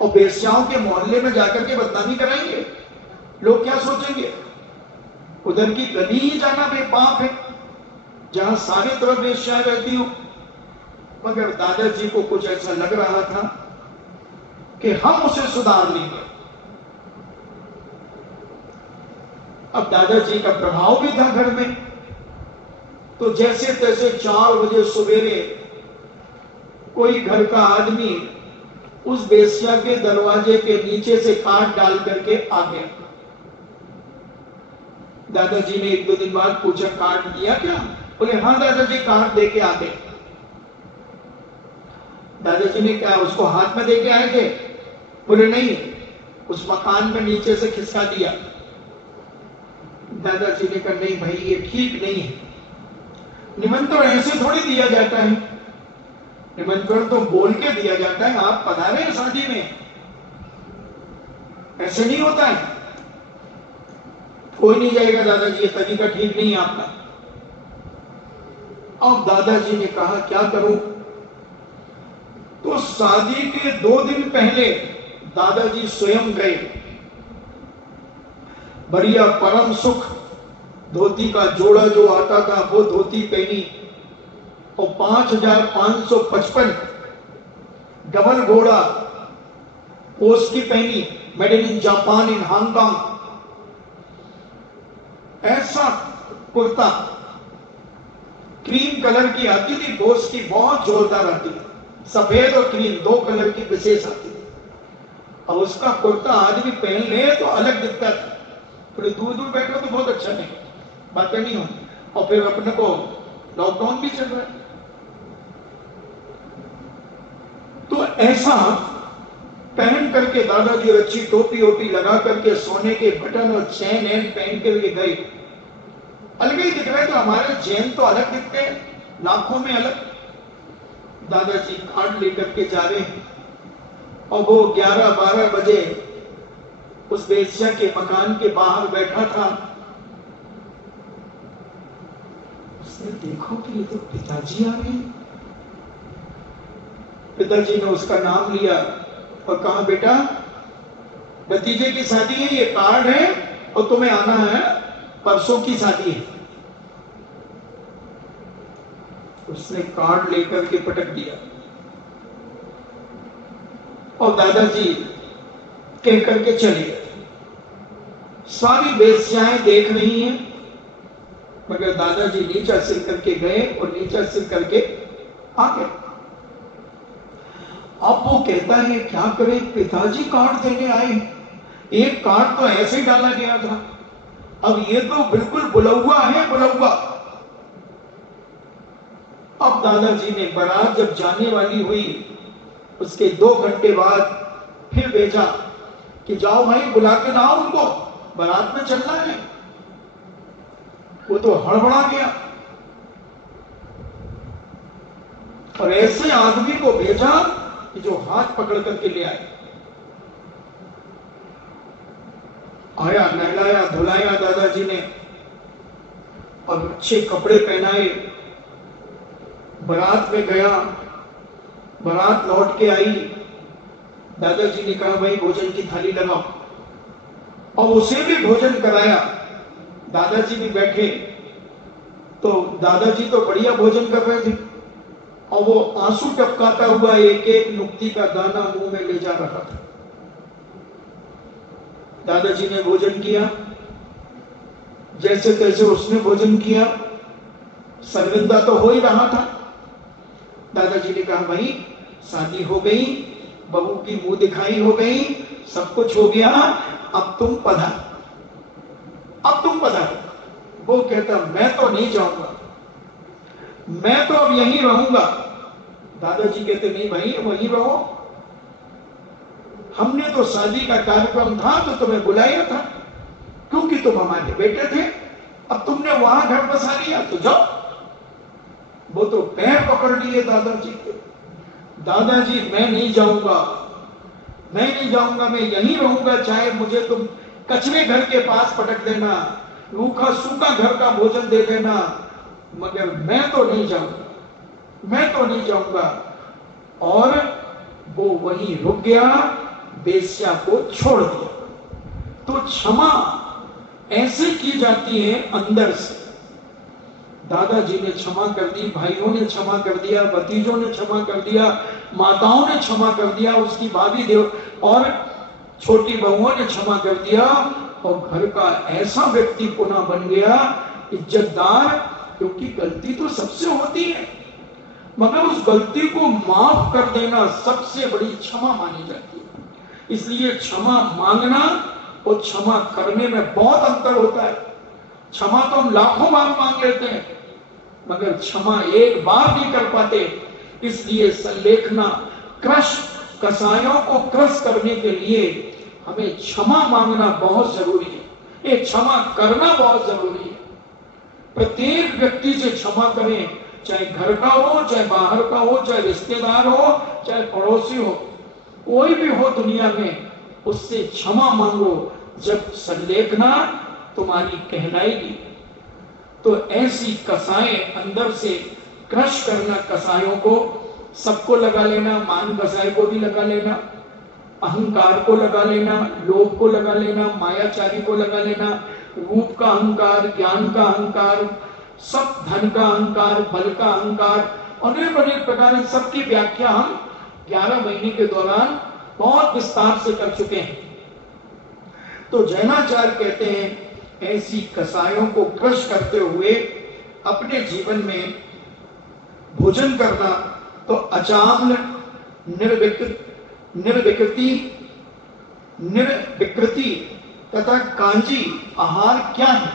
और वेश्याओं के मोहल्ले में जाकर के बदनामी कराएंगे, लोग क्या सोचेंगे? उधर की गली ही जाना बेपाप है जहां सारे तरफ वेश्या रहती हो। मगर दादाजी को कुछ ऐसा लग रहा था कि हम उसे सुधार लेंगे। अब दादाजी का प्रभाव भी था घर में, तो जैसे तैसे 4 बजे सवेरे कोई घर का आदमी उस वेश्या के दरवाजे के नीचे से काट डाल करके आ गया। दादाजी ने 1-2 दिन बाद पूछा, कार्ड दिया क्या? बोले हाँ दादाजी, कार्ड दे के आ गए। दादाजी ने क्या उसको हाथ में दे के आए थे? बोले नहीं, उस मकान में नीचे से खिसका दिया। दादाजी ने कहा, नहीं भाई ये ठीक नहीं है, निमंत्रण ऐसे थोड़ी दिया जाता है, निमंत्रण तो बोल के दिया जाता है, आप पधारे हैं शादी में, ऐसे नहीं होता है। कोई नहीं जाएगा दादाजी, ये तरीका ठीक नहीं है आपका। अब दादाजी ने कहा क्या करूं? तो शादी के 2 दिन पहले दादाजी स्वयं गए, बढ़िया परम सुख धोती का जोड़ा जो आता था वो धोती पहनी और 5,555 डबल घोड़ा पोस्ट की पहनी, made in Japan in Hong Kong, ऐसा कुर्ता क्रीम कलर की आती थी, बोस की बहुत जोरदार आती थी, सफेद और क्रीम 2 कलर की विशेष आती थी। और उसका कुर्ता आदमी पहन ले तो अलग दिखता था, थोड़ी दूर दूर बैठो तो बहुत अच्छा नहीं, बातें नहीं होती। और फिर अपने को लॉकडाउन भी चल रहा है, तो ऐसा पहन करके दादाजी अच्छी टोपी ओपी लगा करके सोने के बटन और चैन एन पहन करके गए। अलग ही दिख रहे, तो हमारे जैन तो अलग दिखते हैं, लाखों में अलग। दादाजी कार्ड लेकर के जा रहे हैं और वो 11-12 बजे उस वेश्या के मकान के बाहर बैठा था। उसने देखो कि ये तो पिताजी आ रहे हैं। पिताजी ने उसका नाम लिया और कहा, बेटा भतीजे की शादी है, ये कार्ड है और तुम्हें आना है, परसों की शादी है। उसने कार्ड लेकर के पटक दिया और दादाजी कह करके चले गए। सारी वेश्याएं देख रही हैं, मगर दादाजी नीचा सिर करके गए और नीचा सिर करके आ गए। अब वो कहता है क्या करें, पिताजी कार्ड देने आए, एक कार्ड तो ऐसे ही डाला गया था, अब ये तो बिल्कुल बुलौआ है, बुलौआ। अब दादाजी ने बारात जब जाने वाली हुई, उसके 2 घंटे बाद फिर भेजा कि जाओ भाई बुला के लाओ उनको, बारात में चलना है। वो तो हड़बड़ा गया और ऐसे आदमी को भेजा कि जो हाथ पकड़ करके ले आए। आया, नहलाया धुलाया दादाजी ने और अच्छे कपड़े पहनाए, बारात में गया। बारात लौट के आई, दादाजी ने कहा भाई भोजन की थाली लगाओ और उसे भी भोजन कराया। दादाजी भी बैठे, तो दादाजी तो बढ़िया भोजन कर रहे थे और वो आंसू टपकाता हुआ एक एक नुक्ती का दाना मुंह में ले जा रहा था। दादाजी ने भोजन किया, जैसे तैसे उसने भोजन किया, शर्मिंदा तो हो ही रहा था। दादाजी ने कहा भाई शादी हो गई, बहू की मुंह दिखाई हो गई, सब कुछ हो गया, अब तुम पधारो, अब तुम पधारो। वो कहता मैं तो नहीं जाऊंगा, मैं तो अब यहीं रहूंगा। दादाजी कहते नहीं भाई वहीं रहो, हमने तो शादी का कार्यक्रम था तो तुम्हें बुलाया था, क्योंकि तुम हमारे बेटे थे, अब तुमने वहां घर बसा लिया तो जाओ। वो तो पैर पकड़ लिए दादाजी के। दादाजी मैं नहीं जाऊंगा, मैं नहीं जाऊंगा, मैं यहीं रहूंगा, चाहे मुझे तुम कचरे घर के पास पटक देना, रूखा सूखा घर का भोजन दे देना, मगर मैं तो नहीं जाऊंगा, मैं तो नहीं जाऊंगा। और वो वहीं रुक गया, बेश्या को छोड़ दिया। तो क्षमा ऐसे की जाती है अंदर से। दादाजी ने क्षमा कर दी, भाइयों ने क्षमा कर दिया, भतीजों ने क्षमा कर दिया, माताओं ने क्षमा कर दिया, उसकी भाभी देव और छोटी बहुओं ने क्षमा कर दिया और घर का ऐसा व्यक्ति पुनः बन गया इज्जतदार, क्योंकि गलती तो सबसे होती है, मगर उस गलती को माफ कर देना सबसे बड़ी क्षमा मानी जाती है। इसलिए क्षमा मांगना और क्षमा करने में बहुत अंतर होता है। क्षमा तो हम लाखों बार मांग लेते हैं, मगर क्षमा एक बार नहीं कर पाते। इसलिए संलेखना क्रश, कसायों को क्रश करने के लिए हमें क्षमा मांगना बहुत जरूरी है, ये क्षमा करना बहुत जरूरी है। प्रत्येक व्यक्ति से क्षमा करें, चाहे घर का हो, चाहे बाहर का हो, चाहे रिश्तेदार हो, चाहे पड़ोसी हो, कोई भी हो दुनिया में, उससे क्षमा मांगो। जब संलेखना तुम्हारी कहलाएगी तो ऐसी कसाएं अंदर से क्रश करना, कसायों को सबको लगा लेना, मान कसाई को भी लगा लेना, अहंकार को लगा लेना, लोभ को लगा लेना, मायाचारी को लगा लेना, रूप का अहंकार, ज्ञान का अहंकार, सब धन का अहंकार, बल का अहंकार, अनेक अनेक प्रकार सबकी व्याख्या हम 11 महीने के दौरान बहुत विस्तार से कर चुके हैं। तो जैनाचार्य कहते हैं ऐसी कसायों को क्रश करते हुए अपने जीवन में भोजन करना। तो अचाम्ल, निर्विकृति, निर्विकृति तथा कांजी आहार क्या है?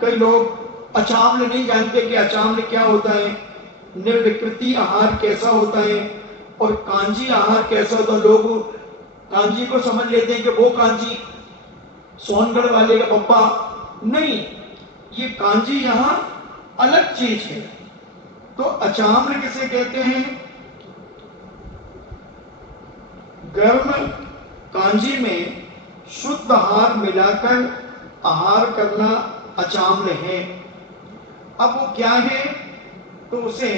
कई लोग अचाम्ल नहीं जानते कि अचाम्ल क्या होता है, निर्विकृति आहार कैसा होता है और कांजी आहार कैसा होता है। लोग कांजी को समझ लेते हैं कि वो कांजी सोनगढ़ वाले का पप्पा, नहीं, ये कांजी यहां अलग चीज है। तो अचाम्ल किसे कहते हैं? गर्म कांजी में शुद्ध आहार मिलाकर आहार करना अचाम्ल है। अब वो क्या है? तो उसे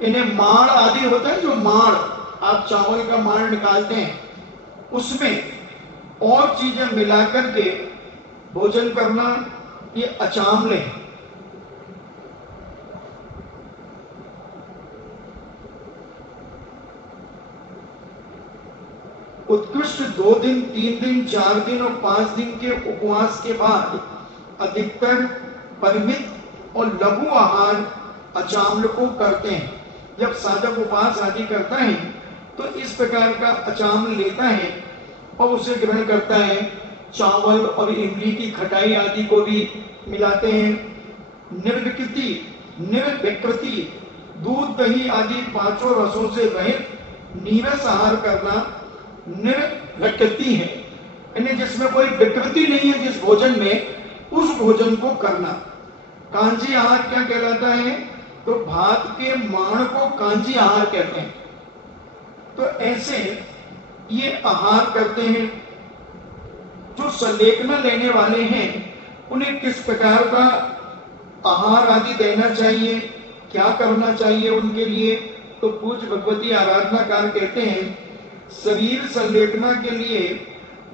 इन्हें माड़ आदि होता है, जो माड़ आप चावल का माड़ निकालते हैं, उसमें और चीजें मिला करके भोजन करना, ये अचामले है। उत्कृष्ट 2 दिन, 3 दिन, 4 दिन और 5 दिन के उपवास के बाद अधिकतर परिमित और लघु आहार अचामल को करते हैं। जब साधक उपवास आदि करता है तो इस प्रकार का अचामल लेता है और उसे ग्रहण करता है। चावल और इमली की खटाई आदि को भी मिलाते हैं। निर्विकृति, निर्विकृति, दूध, दही आदि 5 रसों से रहित नीरस आहार करना निर्विकृति है, यानी जिसमें कोई विकृति नहीं है जिस भोजन में, उस भोजन को करना। कांजी आहार क्या कहलाता है? तो भात के माण को कांजी आहार कहते हैं। तो ऐसे ये आहार करते हैं। जो संलेखना लेने वाले हैं उन्हें किस प्रकार का आहार आदि देना चाहिए, क्या करना चाहिए उनके लिए? तो पूज्य भगवती आराधनाकार कहते हैं, शरीर संलेखना के लिए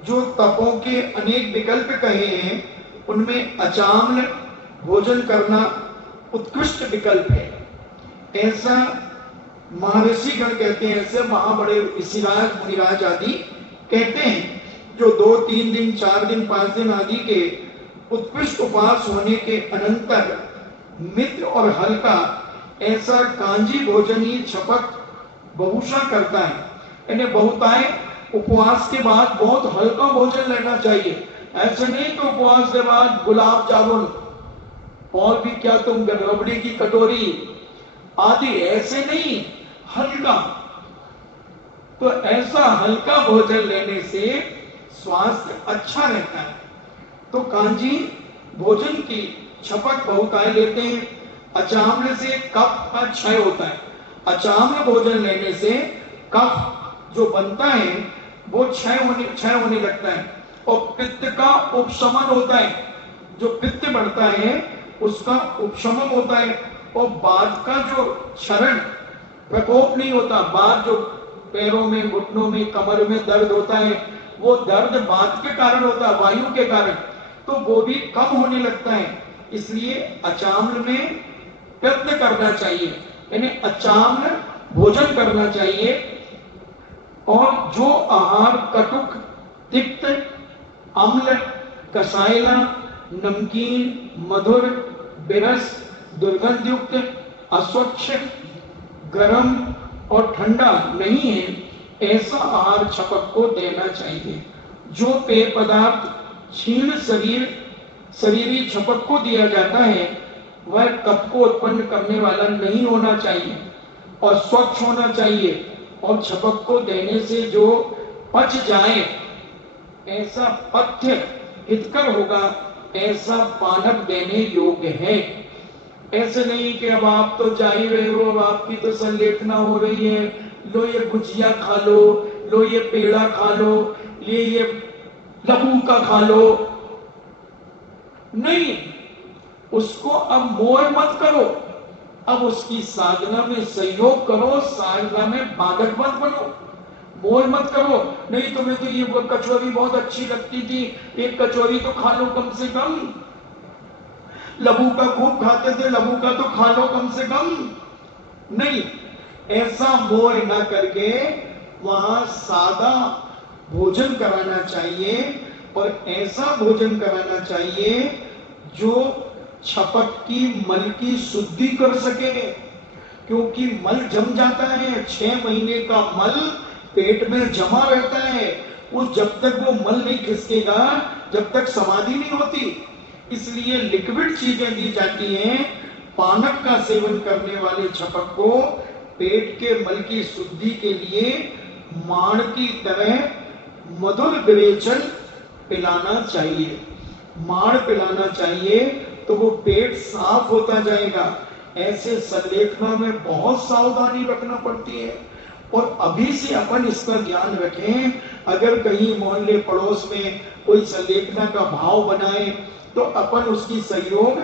जो तपों के अनेक विकल्प कहे हैं उनमें अचामल भोजन करना उत्कृष्ट विकल्प है। ऐसा महर्षिगण कहते हैं, ऐसे महाबड़े ऋषिराज मुनिराज आदि कहते हैं, जो 2, 3 दिन, 4 दिन, 5 दिन आदि के उत्कृष्ट उपवास होने के अनंतर मित्र और हल्का ऐसा कांजी भोजन ही छपक बहुशा करता है। यानी बहुताय उपवास के बाद बहुत हल्का भोजन लेना चाहिए। ऐसे नहीं कि उपवास के बाद गुलाब जामुन और भी क्या तुम रबड़ी की कटोरी आदि, ऐसे नहीं, हल्का। तो ऐसा हल्का भोजन लेने से स्वास्थ्य अच्छा रहता है। तो कांजी भोजन की छपक बहुताय लेते हैं। अचामल से कफ का क्षय होता है। अचामल भोजन लेने से कफ जो बनता है वो क्षय होने लगता है और पित्त का उपशमन होता है। जो पित्त बढ़ता है उसका उपशमन होता है और बाद का जो क्षरण प्रकोप नहीं होता। बाद जो पैरों में, घुटनों में, कमर में दर्द होता है वो दर्द बाद के कारण होता है, वायु के कारण, तो वो भी कम होने लगता है। इसलिए अचामल में प्रयत्न करना चाहिए, यानी अचामल भोजन करना चाहिए। और जो आहार कटुक, तिक्त, अम्ल, कसायला, नमकीन, मधुर, बिरस, दुर्गंधयुक्त, अस्वच्छ, गरम और ठंडा नहीं है, ऐसा आहार छपक को देना चाहिए। जो पेय पदार्थ क्षीण शरीरी छपक को दिया जाता है वह कफ को उत्पन्न करने वाला नहीं होना चाहिए और स्वच्छ होना चाहिए, और छपक को देने से जो पच जाए ऐसा पथ्य हितकर होगा, ऐसा पानक देने योग्य है। ऐसे नहीं कि अब आप तो जा ही रहे हो, अब आपकी तो संलेखना हो रही है, लो ये गुजिया खा लो ये पेड़ा खा लो, ये लघु का खा लो। नहीं, उसको अब मोह मत करो, अब उसकी साधना में सहयोग करो, साधना में बाधक मत बनो, मोह मत करो। नहीं तुम्हें तो ये कचौरी बहुत अच्छी लगती थी, एक कचौरी तो खा लो कम से कम, लघु का खूब खाते थे, लघु का तो खा लो कम से कम। नहीं, ऐसा मोह न करके वहां सादा भोजन कराना चाहिए, और ऐसा भोजन कराना चाहिए जो छपक की मल की शुद्धि कर सके, क्योंकि मल जम जाता है। 6 महीने का मल पेट में जमा रहता है, उस जब तक वो मल नहीं खिसकेगा जब तक समाधि नहीं होती। इसलिए लिक्विड चीजें दी जाती हैं। पानक का सेवन करने वाले छपक को पेट के मल की शुद्धि के लिए माण की तरह मधुर विरेचन पिलाना चाहिए, माण पिलाना चाहिए, तो वो पेट साफ होता जाएगा। ऐसे संलेखना में बहुत सावधानी रखना पड़ती है, और अभी से अपन इसका ध्यान रखें। अगर कहीं मोहल्ले पड़ोस में कोई संलेखना का भाव बनाए तो अपन उसकी सहयोग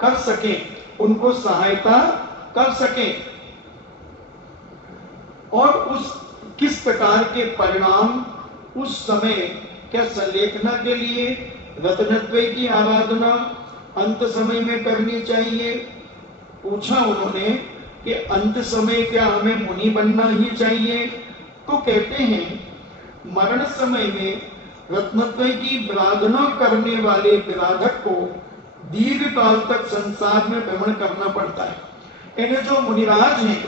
कर सकें, उनको सहायता कर सकें। और उस किस प्रकार के परिणाम उस समय क्या संलेखना के लिए रत्नत्रय की आराधना अंत समय में करनी चाहिए। पूछा उन्होंने कि अंत समय क्या हमें मुनि बनना ही चाहिए। तो कहते हैं मरण समय में रत्नत्रय की आराधना करने वाले विराधक को दीर्घ काल तक संसार में भ्रमण करना पड़ता है। इन्हें जो मुनिराज हैं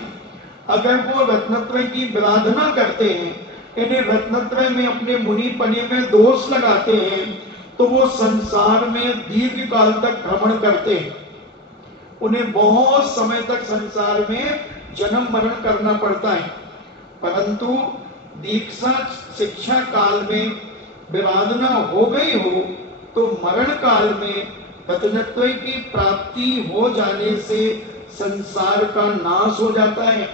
अगर वो रत्नत्रय की आराधना करते हैं, इन्हें रत्नत्रय में अपने मुनि पने में दोष लगाते हैं, तो वो संसार में दीर्घ काल तक भ्रमण करते हैं। उन्हें बहुत समय तक संसार में जन्म मरण करना पड़ता है। परंतु दीक्षा शिक्षा काल में विराधना हो गई हो तो मरण काल में रत्नत्रय की प्राप्ति हो जाने से संसार का नाश हो जाता है।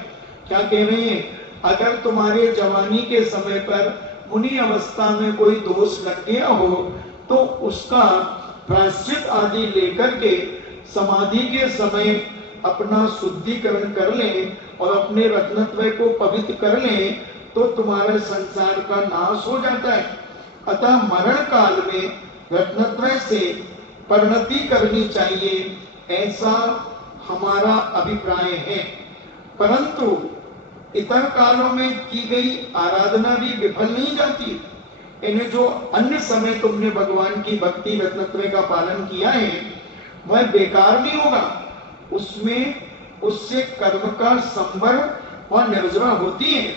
क्या कह रहे हैं, अगर तुम्हारे जवानी के समय पर मुनि अवस्था में कोई दोष लग गया हो तो उसका प्रायश्चित आदि लेकर के समाधि के समय अपना शुद्धिकरण कर लें और अपने रत्नत्रय को पवित्र कर लें तो तुम्हारे संसार का नाश हो जाता है। अतः मरण काल में रत्नत्रय से परिणति करनी चाहिए, ऐसा हमारा अभिप्राय है। परंतु इतर कालों में की गई आराधना भी विफल नहीं जाती। इन्हें जो अन्य समय तुमने भगवान की भक्ति रत्नत्रय का पालन किया है वह बेकार नहीं होगा, उसमें उससे कर्म का संवर व निर्जरा होती है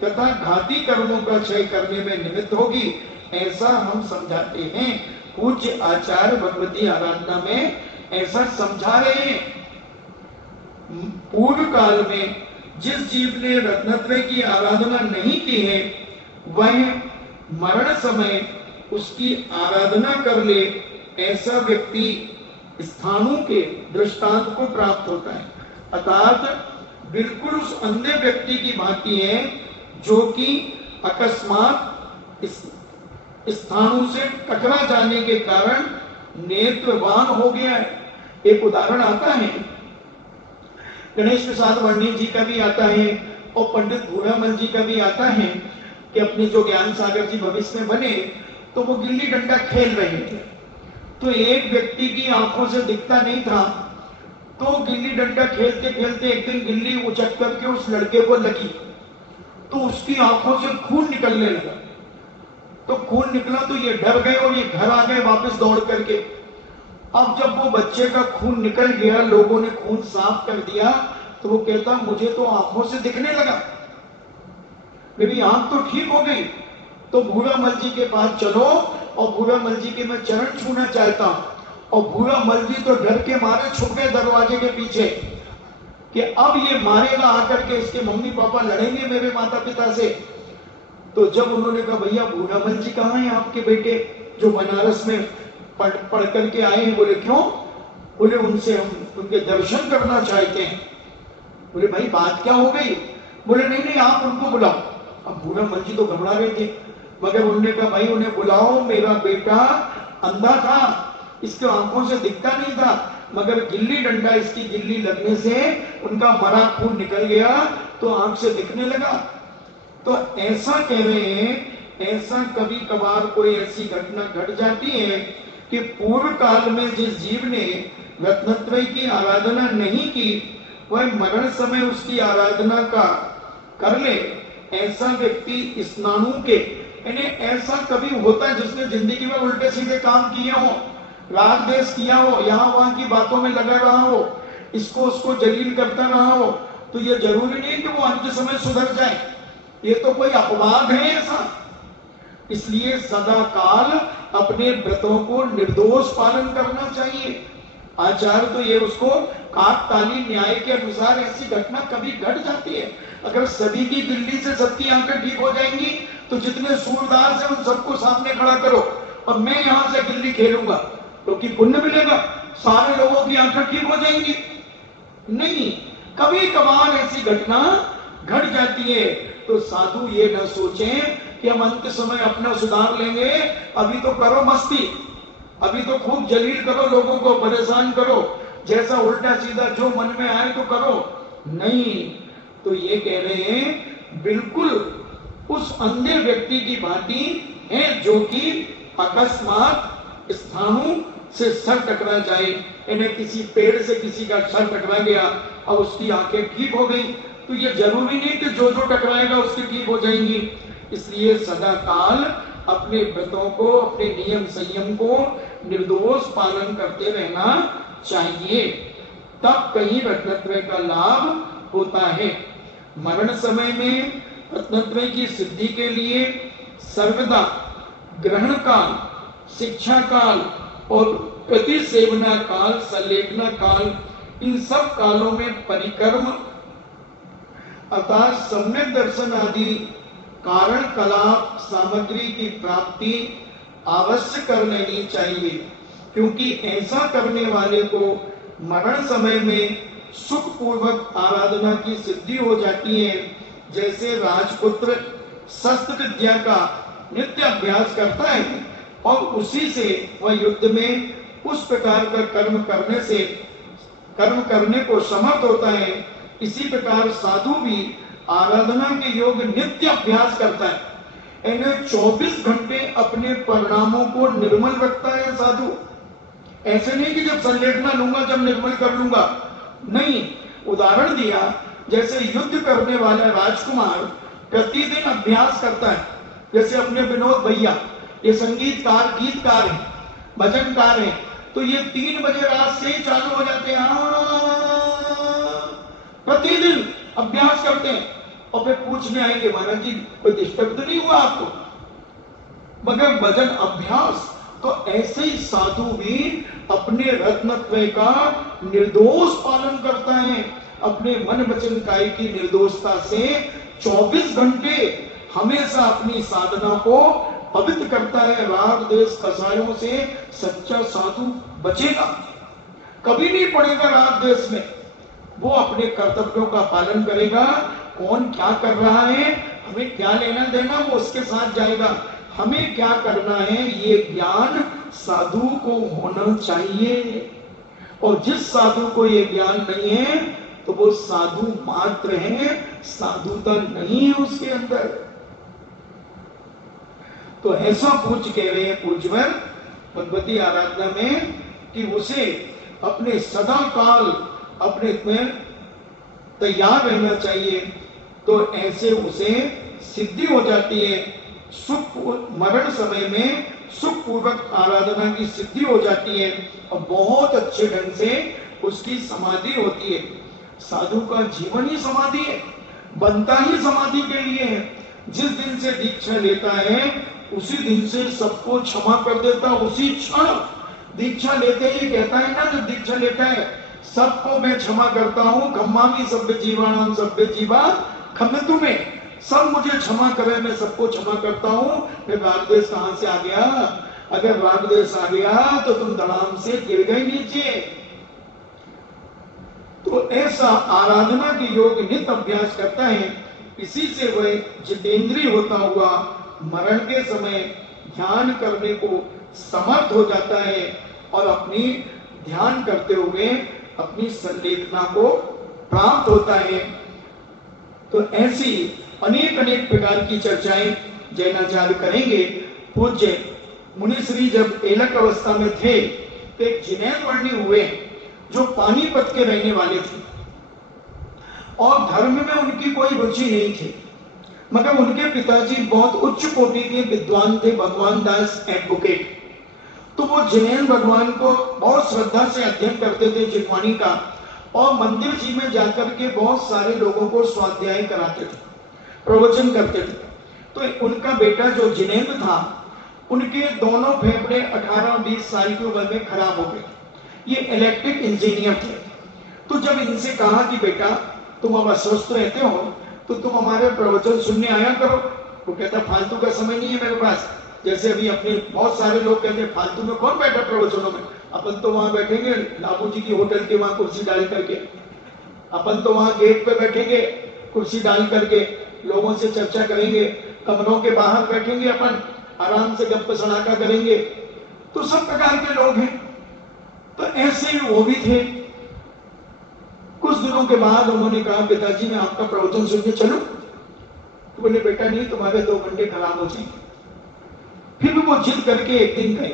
तथा घाती कर्मों का क्षय करने में निमित्त होगी, ऐसा हम समझाते हैं। पूज्य आचार्य भगवती आराधना में ऐसा समझा रहे हैं। पूर्व काल में जिस जीव ने रत्नत्रय की आराधना नहीं की है वह मरण समय उसकी आराधना कर ले, ऐसा व्यक्ति स्थानों के दृष्टांत को प्राप्त होता है। अर्थात बिल्कुल उस अंधे व्यक्ति की भांति है जो कि अकस्मात इस स्थानों से टकरा जाने के कारण नेत्रवान हो गया है। एक उदाहरण आता है, गणेश प्रसाद वर्णी जी का भी आता है और पंडित भूरामल जी का भी आता है कि अपने जो ज्ञान सागर जी भविष्य में बने तो वो गिल्ली डंडा खेल रहे थे। तो एक व्यक्ति की आंखों से दिखता नहीं था, तो गिल्ली डंडा खेलते खेलते एक दिन गिल्ली उचक करके उस लड़के को लगी तो उसकी आंखों से खून निकलने लगा। तो खून निकला तो ये डर गए और ये घर आ गए वापस दौड़ करके। अब जब वो बच्चे का खून निकल गया, लोगों ने खून साफ कर दिया, तो वो कहता मुझे तो आंखों से दिखने लगा, मेरी आंख तो ठीक हो गई। तो भूरामल जी के पास चलो और भूरामल जी के मैं चरण छूना चाहता हूं। और भूरामल जी तो डर के मारे छुप गए दरवाजे के पीछे कि अब ये मारेगा आकर के, इसके मम्मी पापा लड़ेंगे मेरे माता पिता से। तो जब उन्होंने कहा भैया भूरामल जी कहाँ हैं आपके बेटे जो बनारस में पढ़ करके आए हैं? बोले क्यों? बोले उनसे हम उनके दर्शन करना चाहते हैं। बोले भाई बात क्या हो गई? बोले नहीं नहीं आप उनको बुलाओ। अब भूरामल जी तो घबरा रहे थे, मगर उन्होंने कहा भाई उन्हें बुलाओ, मेरा बेटा अंधा था, इसके आंखों से दिखता नहीं था, मगर गिल्ली डंडा इसकी गिल्ली लगने से उनका मरा खून निकल गया तो आंख से दिखने लगा। तो ऐसा कह रहे हैं, ऐसा कभी कभार कोई ऐसी घटना घट जाती है कि पूर्व काल में जिस जीव ने रत्नत्रय की आराधना नहीं की वह मरण समय उसकी आराधना का कर ले। ऐसा व्यक्ति स्नानु के यानी ऐसा कभी होता है जिसने जिंदगी में उल्टे सीधे काम किए हो, राग देश किया हो, यहाँ वहां की बातों में लगा रहा हो, इसको उसको जलील करता रहा हो, तो ये जरूरी नहीं कि वो अंत समय सुधर जाए। ये तो कोई अपवाद है ऐसा। इसलिए सदा काल अपने व्रतों को निर्दोष पालन करना चाहिए। आचार्य तो ये उसको काकताली न्याय के अनुसार ऐसी घटना कभी घट जाती है। अगर सभी की गिल्ली से सबकी आंखें ठीक हो जाएंगी तो जितने सूरदास हैं उन सबको सामने खड़ा करो और मैं यहां से गिल्ली खेलूंगा तो कि पुण्य मिलेगा, सारे लोगों की आंखें ठीक हो जाएंगी? नहीं, कभी कभार ऐसी घटना घट जाती है। तो साधु ये न सोचें कि हम अंत समय अपना सुधार लेंगे, अभी तो करो मस्ती, अभी तो खूब जलील करो, लोगों को परेशान करो, जैसा उल्टा सीधा जो मन में आए तो करो। नहीं, तो ये कह रहे हैं बिल्कुल उस अंधे व्यक्ति की भांति हैं जो कि अकस्मात स्थानों से सर टकरा जाए। इन्हें किसी पेड़ से किसी का सर टकरा गया और उसकी आंखें ठीक हो गई, तो ये जरूरी नहीं कि जो जो टकराएगा उसकी ठीक हो जाएंगी। इसलिए सदा काल अपने व्रतों को, अपने नियम संयम को निर्दोष पालन करते रहना चाहिए, तब कहीं रत्नत्रय का लाभ होता है। मरण समय में रत्नत्रय की सिद्धि के लिए सर्वदा ग्रहण काल, शिक्षा काल और प्रतिसेवना काल, संलेखना काल, इन सब कालों में परिक्रम अर्थात सम्यक दर्शन आदि कारण कलाप सामग्री की प्राप्ति अवश्य कर लेनी चाहिए, क्योंकि ऐसा करने वाले को मरण समय में सुख पूर्वक आराधना की सिद्धि हो जाती है। जैसे राजपुत्र शस्त्र विद्या का नित्य अभ्यास करता है और उसी से वह युद्ध में उस प्रकार का कर्म करने को समर्थ होता है, इसी प्रकार साधु भी आराधना के योग नित्य अभ्यास करता है। इन्हें 24 घंटे अपने परिणामों को निर्मल रखता है साधु। ऐसे नहीं कि जब संलेखना लूंगा जब निर्मल कर लूंगा, नहीं। उदाहरण दिया, जैसे युद्ध करने वाला राजकुमार प्रतिदिन अभ्यास करता है। जैसे अपने विनोद भैया, ये संगीतकार, गीतकार हैं, भजनकार हैं, तो ये 3 बजे रात से ही चालू हो जाते हैं, प्रतिदिन अभ्यास करते हैं और फिर पूछने आएंगे महाराज जी कोई डिस्टर्ब तो नहीं हुआ आपको, मगर भजन अभ्यास। तो ऐसे ही साधु भी अपने रत्नत्रय का निर्दोष पालन करता है, अपने मन वचन काया की निर्दोषता से 24 घंटे हमेशा अपनी साधना को पवित्र करता है। राग देश कसायों से सच्चा साधु बचेगा, कभी नहीं पड़ेगा राग देश में। वो अपने कर्तव्यों का पालन करेगा, कौन क्या कर रहा है, हमें क्या लेना देना, वो उसके साथ जाएगा। हमें क्या करना है ये ज्ञान साधु को होना चाहिए, और जिस साधु को ये ज्ञान नहीं है तो वो साधु मात्र है, साधुता नहीं है उसके अंदर। तो ऐसा पूछ कह रहे हैं पूज्यवर भगवती आराधना में कि उसे अपने सदा काल अपने में तैयार रहना चाहिए, तो ऐसे उसे सिद्धि हो जाती है। सुख मरण समय में सुख पूर्वक आराधना की सिद्धि हो जाती है और बहुत अच्छे ढंग से उसकी समाधि होती है। साधु का जीवन ही समाधि है, बनता ही समाधि के लिए है। जिस दिन से दीक्षा लेता है उसी दिन से सबको क्षमा कर देता, उसी क्षण दीक्षा लेते ही कहता है ना, जो दीक्षा लेता है सबको मैं क्षमा करता हूँ, खम्मामी सभ्य जीवाणाम सभ्य जीवा खम्मतु में, सब मुझे क्षमा करे, मैं सबको क्षमा करता हूँ। फिर रागद्वेष कहां से आ गया? अगर रागद्वेष आ गया तो तुम धड़ाम से गिर गए नीचे। तो ऐसा आराधना के योग नित्य अभ्यास करता है, इसी से वह जितेंद्रिय होता हुआ मरण के समय ध्यान करने को समर्थ हो जाता है और अपनी ध्यान करते हुए अपनी संलेखना को प्राप्त होता है। तो ऐसी अनेक अनेक प्रकार की चर्चाएं जैनाचार्य करेंगे। पूज्य मुनिश्री जब एलक अवस्था में थे तो एक जिनैन वर्णी हुए जो पानीपत के रहने वाले थे और धर्म में उनकी कोई रुचि नहीं थी, मगर उनके पिताजी बहुत उच्च कोटि के विद्वान थे, भगवान दास एडवोकेट। तो वो जिनैन भगवान को बहुत श्रद्धा से अध्ययन करते थे जिनवाणी का, और मंदिर जी में जाकर के बहुत सारे लोगों को स्वाध्याय कराते थे, प्रवचन करते थे। तो उनका बेटा जो जिनेंद्र था, उनके दोनों फेफड़े 18-20 साल की उम्र में खराब हो गए। ये इलेक्ट्रिक इंजीनियर थे। तो जब इनसे कहा कि बेटा तुम अब अस्वस्थ रहते हो तो तुम हमारे प्रवचन सुनने आया करो, वो कहता फालतू का समय नहीं है मेरे पास। जैसे अभी अपने बहुत सारे लोग कहते हैं फालतू में कौन बैठा प्रवचनों में, अपन तो वहां बैठेंगे लाभू जी की होटल के वहां कुर्सी डाल करके, अपन तो वहां गेट पे बैठेंगे कुर्सी डाल करके, लोगों से चर्चा करेंगे, कमरों के बाहर बैठेंगे, अपन आराम से गप्प सड़ाका करेंगे। तो सब प्रकार के लोग हैं। तो ऐसे ही वो भी थे। कुछ दिनों के बाद उन्होंने कहा पिताजी मैं आपका प्रवचन सुन के चलूं? तो बोले बेटा नहीं, तुम्हारे 2 घंटे खराब हो जाएंगे। फिर भी वो जिद करके एक दिन गए,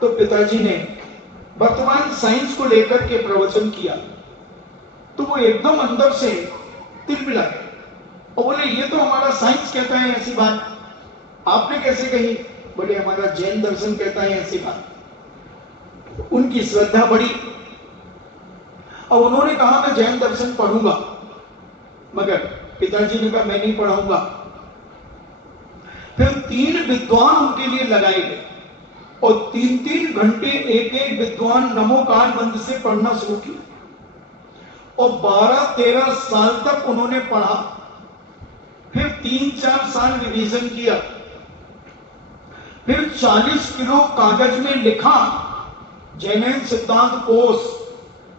तो पिताजी ने वर्तमान साइंस को लेकर के प्रवचन किया, तो वो एकदम अंदर से तिलमिला गए और बोले ये तो हमारा साइंस कहता है ऐसी बात, आपने कैसे कही? बोले हमारा जैन दर्शन कहता है ऐसी बात। उनकी श्रद्धा बढ़ी और उन्होंने कहा मैं जैन दर्शन पढ़ूंगा, मगर पिताजी ने कहा मैं नहीं पढ़ाऊंगा। फिर 3 विद्वान उनके लिए लगाए गए और 3-3 घंटे एक विद्वान नमोकार मंत्र से पढ़ना शुरू किया और 12-13 साल तक उन्होंने पढ़ा। फिर 3-4 साल रिवीजन किया, फिर 40 किलो कागज में लिखा जैन सिद्धांत कोश,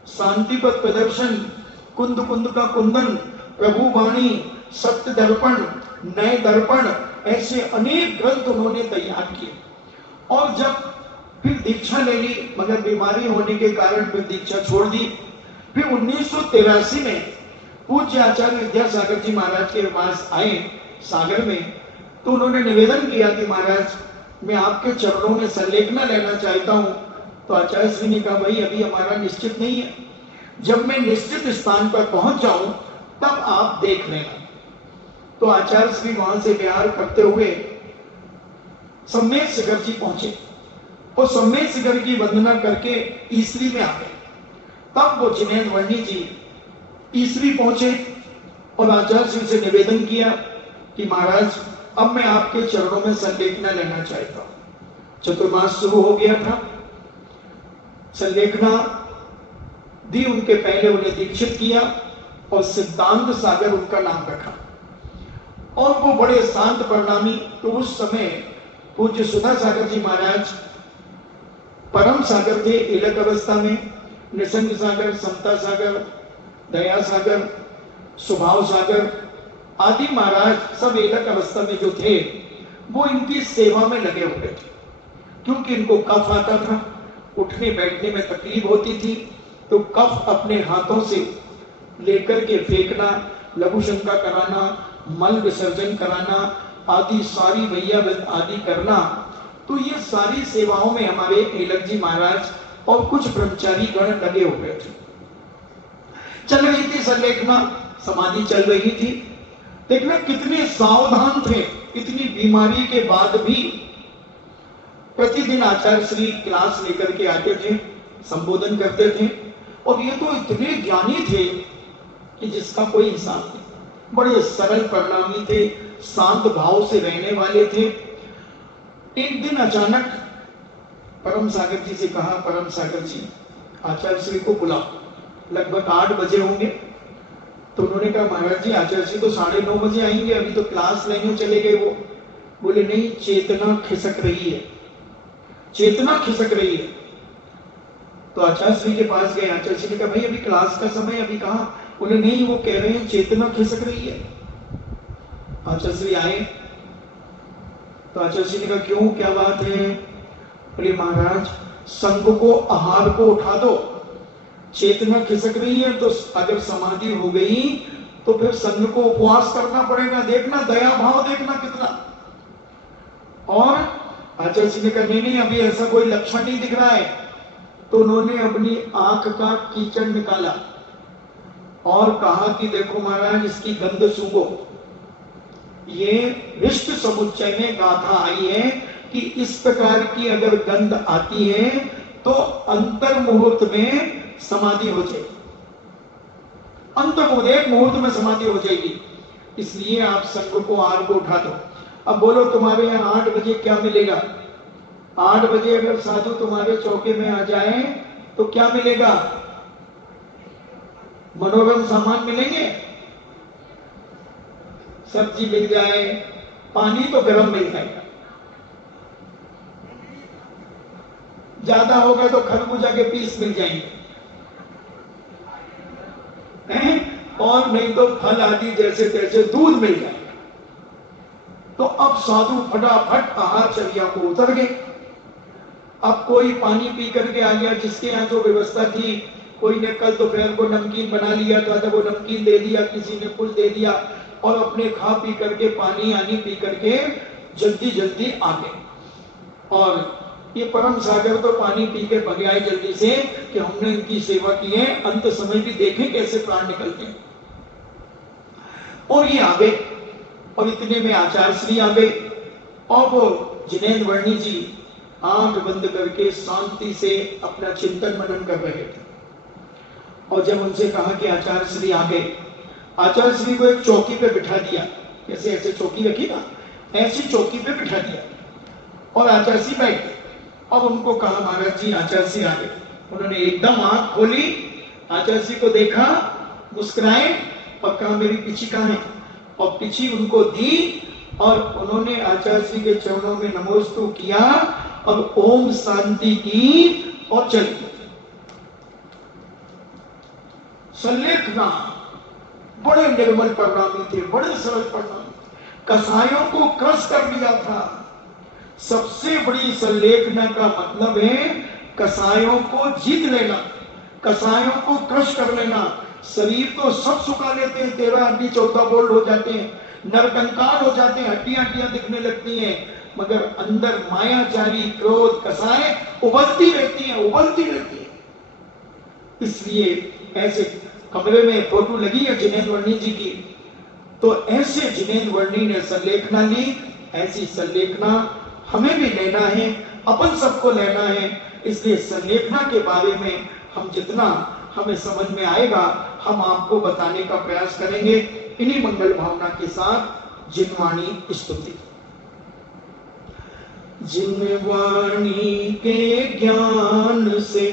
शांतिपद प्रदर्शन, कुंद कुंद का कुंदन, प्रभु वाणी, सत्य दर्पण, नए दर्पण, ऐसे अनेक ग्रंथ उन्होंने तैयार किए। और जब फिर दीक्षा ले ली, मगर बीमारी होने के कारण फिर दीक्षा छोड़ दी। फिर 1983 में पूज्य आचार्य विद्यासागर जी महाराज के पास आए सागर में, तो उन्होंने निवेदन किया कि महाराज मैं आपके चरणों में संलेखना लेना चाहता हूं। तो आचार्य श्री ने कहा भाई अभी हमारा निश्चित नहीं है, जब मैं निश्चित स्थान पर पहुंच जाऊं तब आप देख लेना। तो आचार्य श्री वहां से विहार करते हुए सम्मेद शिखर जी पहुंचे और सम्मेद शिखर की वंदना करके ईसरी में आ गए। तब वो जिनेंद्र वर्णी जी ईसरी पहुंचे और आचार्य श्री से निवेदन किया कि महाराज अब मैं आपके चरणों में संलेखना लेना चाहता हूं। चतुर्मास शुरू हो गया था, संलेखना दी, उनके पहले उन्हें दीक्षित किया और सिद्धांत सागर उनका नाम रखा और वो बड़े शांत परिणामी। तो उस समय पूज्य सुधा सागर जी महाराज परम सागर थे एलक अवस्था में, निसंग सागर, समता सागर, दया सागर, स्वभाव सागर आदि महाराज सब एलक अवस्था में जो थे वो इनकी सेवा में लगे हुए थे, क्योंकि इनको कफ आता था, उठने बैठने में तकलीफ होती थी, तो कफ अपने हाथों से लेकर के फेंकना, लघु शंका कराना, मल विसर्जन कराना आदि सारी वैयावृत आदि करना। तो ये सारी सेवाओं में हमारे एलक जी महाराज और कुछ ब्रह्मचारी गण लगे हुए थे। चल रही थी संलेखना, समाधि चल रही थी। देखना कितने सावधान थे, इतनी बीमारी के बाद भी प्रतिदिन आचार्य श्री क्लास लेकर के आते थे, संबोधन करते थे और ये तो इतने ज्ञानी थे कि जिसका कोई हिसाब नहीं। बड़े सरल परिणामी थे, शांत भाव से रहने वाले थे। एक दिन अचानक परम सागर जी से कहा, परम सागर जी आचार्य श्री को बुलाओ, लगभग 8 बजे होंगे। तो उन्होंने कहा महाराज जी आचार्य श्री तो 9:30 बजे आएंगे, अभी तो क्लास लेने चले गए। वो बोले नहीं, चेतना खिसक रही है, चेतना खिसक रही है। तो आचार्य श्री के पास गए, आचार्य श्री ने कहा भाई अभी क्लास का समय, अभी कहा? बोले नहीं, वो कह रहे हैं चेतना खिसक रही है। आचार्य श्री आए तो आचार्य श्री ने कहा क्यों, क्या बात है? बोले महाराज संघ को, आहार को उठा दो, चेतना खिसक रही है, तो अगर समाधि हो गई तो फिर संघ को उपवास करना पड़ेगा। देखना दया भाव, देखना कितना। और आचार्य जी ने कहा नहीं, अभी ऐसा कोई लक्षण नहीं दिख रहा है। तो उन्होंने अपनी आंख का कीचड़ निकाला और कहा कि देखो महाराज इसकी गंध सूंघो। ये विष्ट समुच्चय में गाथा आई है कि इस प्रकार की अगर गंध आती है तो अंतर मुहूर्त में समाधि हो जाएगी, अंतर मुहूर्त, एक मुहूर्त में समाधि हो जाएगी। इसलिए आप संघ को, आहार को उठा दो। अब बोलो तुम्हारे यहाँ 8 बजे क्या मिलेगा? 8 बजे अगर साधु तुम्हारे चौके में आ जाए तो क्या मिलेगा? मनोरम सामान मिलेंगे, सब्जी मिल जाए, पानी तो गर्म मिल जाएगा, ज्यादा हो गए तो खरबूजा के पीस मिल जाएंगे, और नहीं तो फल आदि जैसे तैसे दूध मिल जाएगा। तो अब साधु फटाफट आहारचर्या को उतर गए। अब कोई पानी पी करके आ गया, जिसके यहाँ जो व्यवस्था थी, कोई ने कल दोपहर को नमकीन बना लिया था तो वो नमकीन दे दिया, किसी ने कुछ दे दिया, और अपने खा पी करके पानी आनी पी करके जल्दी जल्दी आ गए। और ये परम सागर तो पानी पी के भग आए जल्दी से कि हमने इनकी सेवा की है, अंत समय भी देखें कैसे प्राण निकलते हैं। और ये आ गए और इतने में आचार्य श्री आ गए और वो जिनेंद्र वर्णी जी आंख बंद करके शांति से अपना चिंतन मनन कर रहे थे। और जब उनसे कहा कि आचार्य श्री आ गए, आचार्य श्री को एक चौकी पे बिठा दिया, जैसे ऐसे चौकी रखी ना, ऐसी चौकी पे बिठा दिया और आचार्य श्री बैठे और उनको कहा महाराज जी आचार्य श्री आ गए। उन्होंने एकदम आंख खोली, आचार्य श्री को देखा, मुस्कुराए और कहा मेरी पिची कहाँ है, और पिची उनको दी और उन्होंने आचार्य श्री के चरणों में नमोस्तु किया और ओम शांति की और चल गए। सल्लेखना बड़े निर्मल परिणामी थे, बड़े सरल परिणामी, कसायों को क्रश कर दिया था। सबसे बड़ी सल्लेखना का मतलब है कसायों को जीत लेना, कसायों को क्रश कर लेना। शरीर तो सब सुखा लेते हैं, 13 हड्डी 14 बोल्ट हो जाते हैं, नरकंकाल हो जाते हैं, हड्डियां दिखने लगती हैं, मगर अंदर मायाचारी क्रोध कसाएं उबलती रहती हैं, उबलती रहती हैं। इसलिए ऐसे कमरे में फोटो लगी है जिनेंद्र वर्णी जी की, तो ऐसे जिनेंद्र वर्णी ने सल्लेखना ली। ऐसी सल्लेखना हमें भी लेना है, अपन सबको लेना है। इसलिए सल्लेखना के बारे में हम जितना हमें समझ में आएगा हम आपको बताने का प्रयास करेंगे। इन्हीं मंगल भावना के साथ जिनवाणी स्तुति। जिनवाणी के ज्ञान से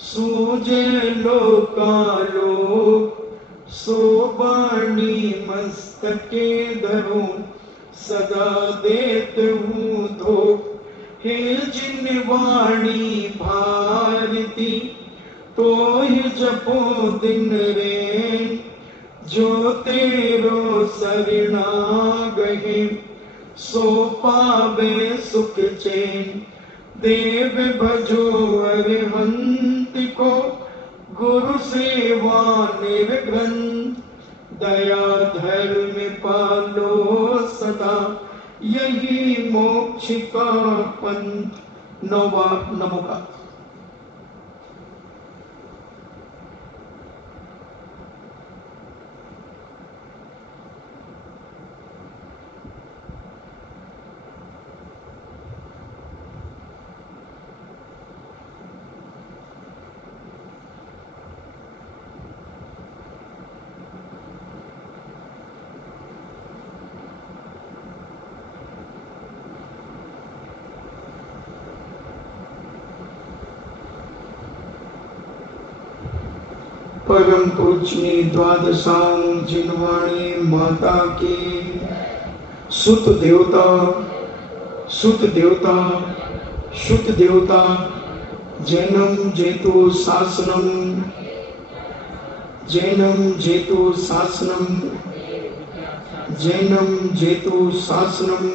सूझे लोकालो, सो वाणी मस्तके धरो, सदा देत हूँ धो। हे जिनवाणी भारती, तो ही जपो दिन रे, जो तेरो सरिणा गहे, सो पावे सुख चैन। देव भजो अरिहंत को, गुरु सेवा निर्ग्रंथ। दया धर्म पालो सदा, यही मोक्ष का पंथ। नमो का परम पूजनीय द्वादशांग जिनवाणी माता की सुत देवता, सुत देवता, सुत देवता, जैनम जेतु शासनम, जैनम जेतु शासनम, जैनम जेतु शासनम।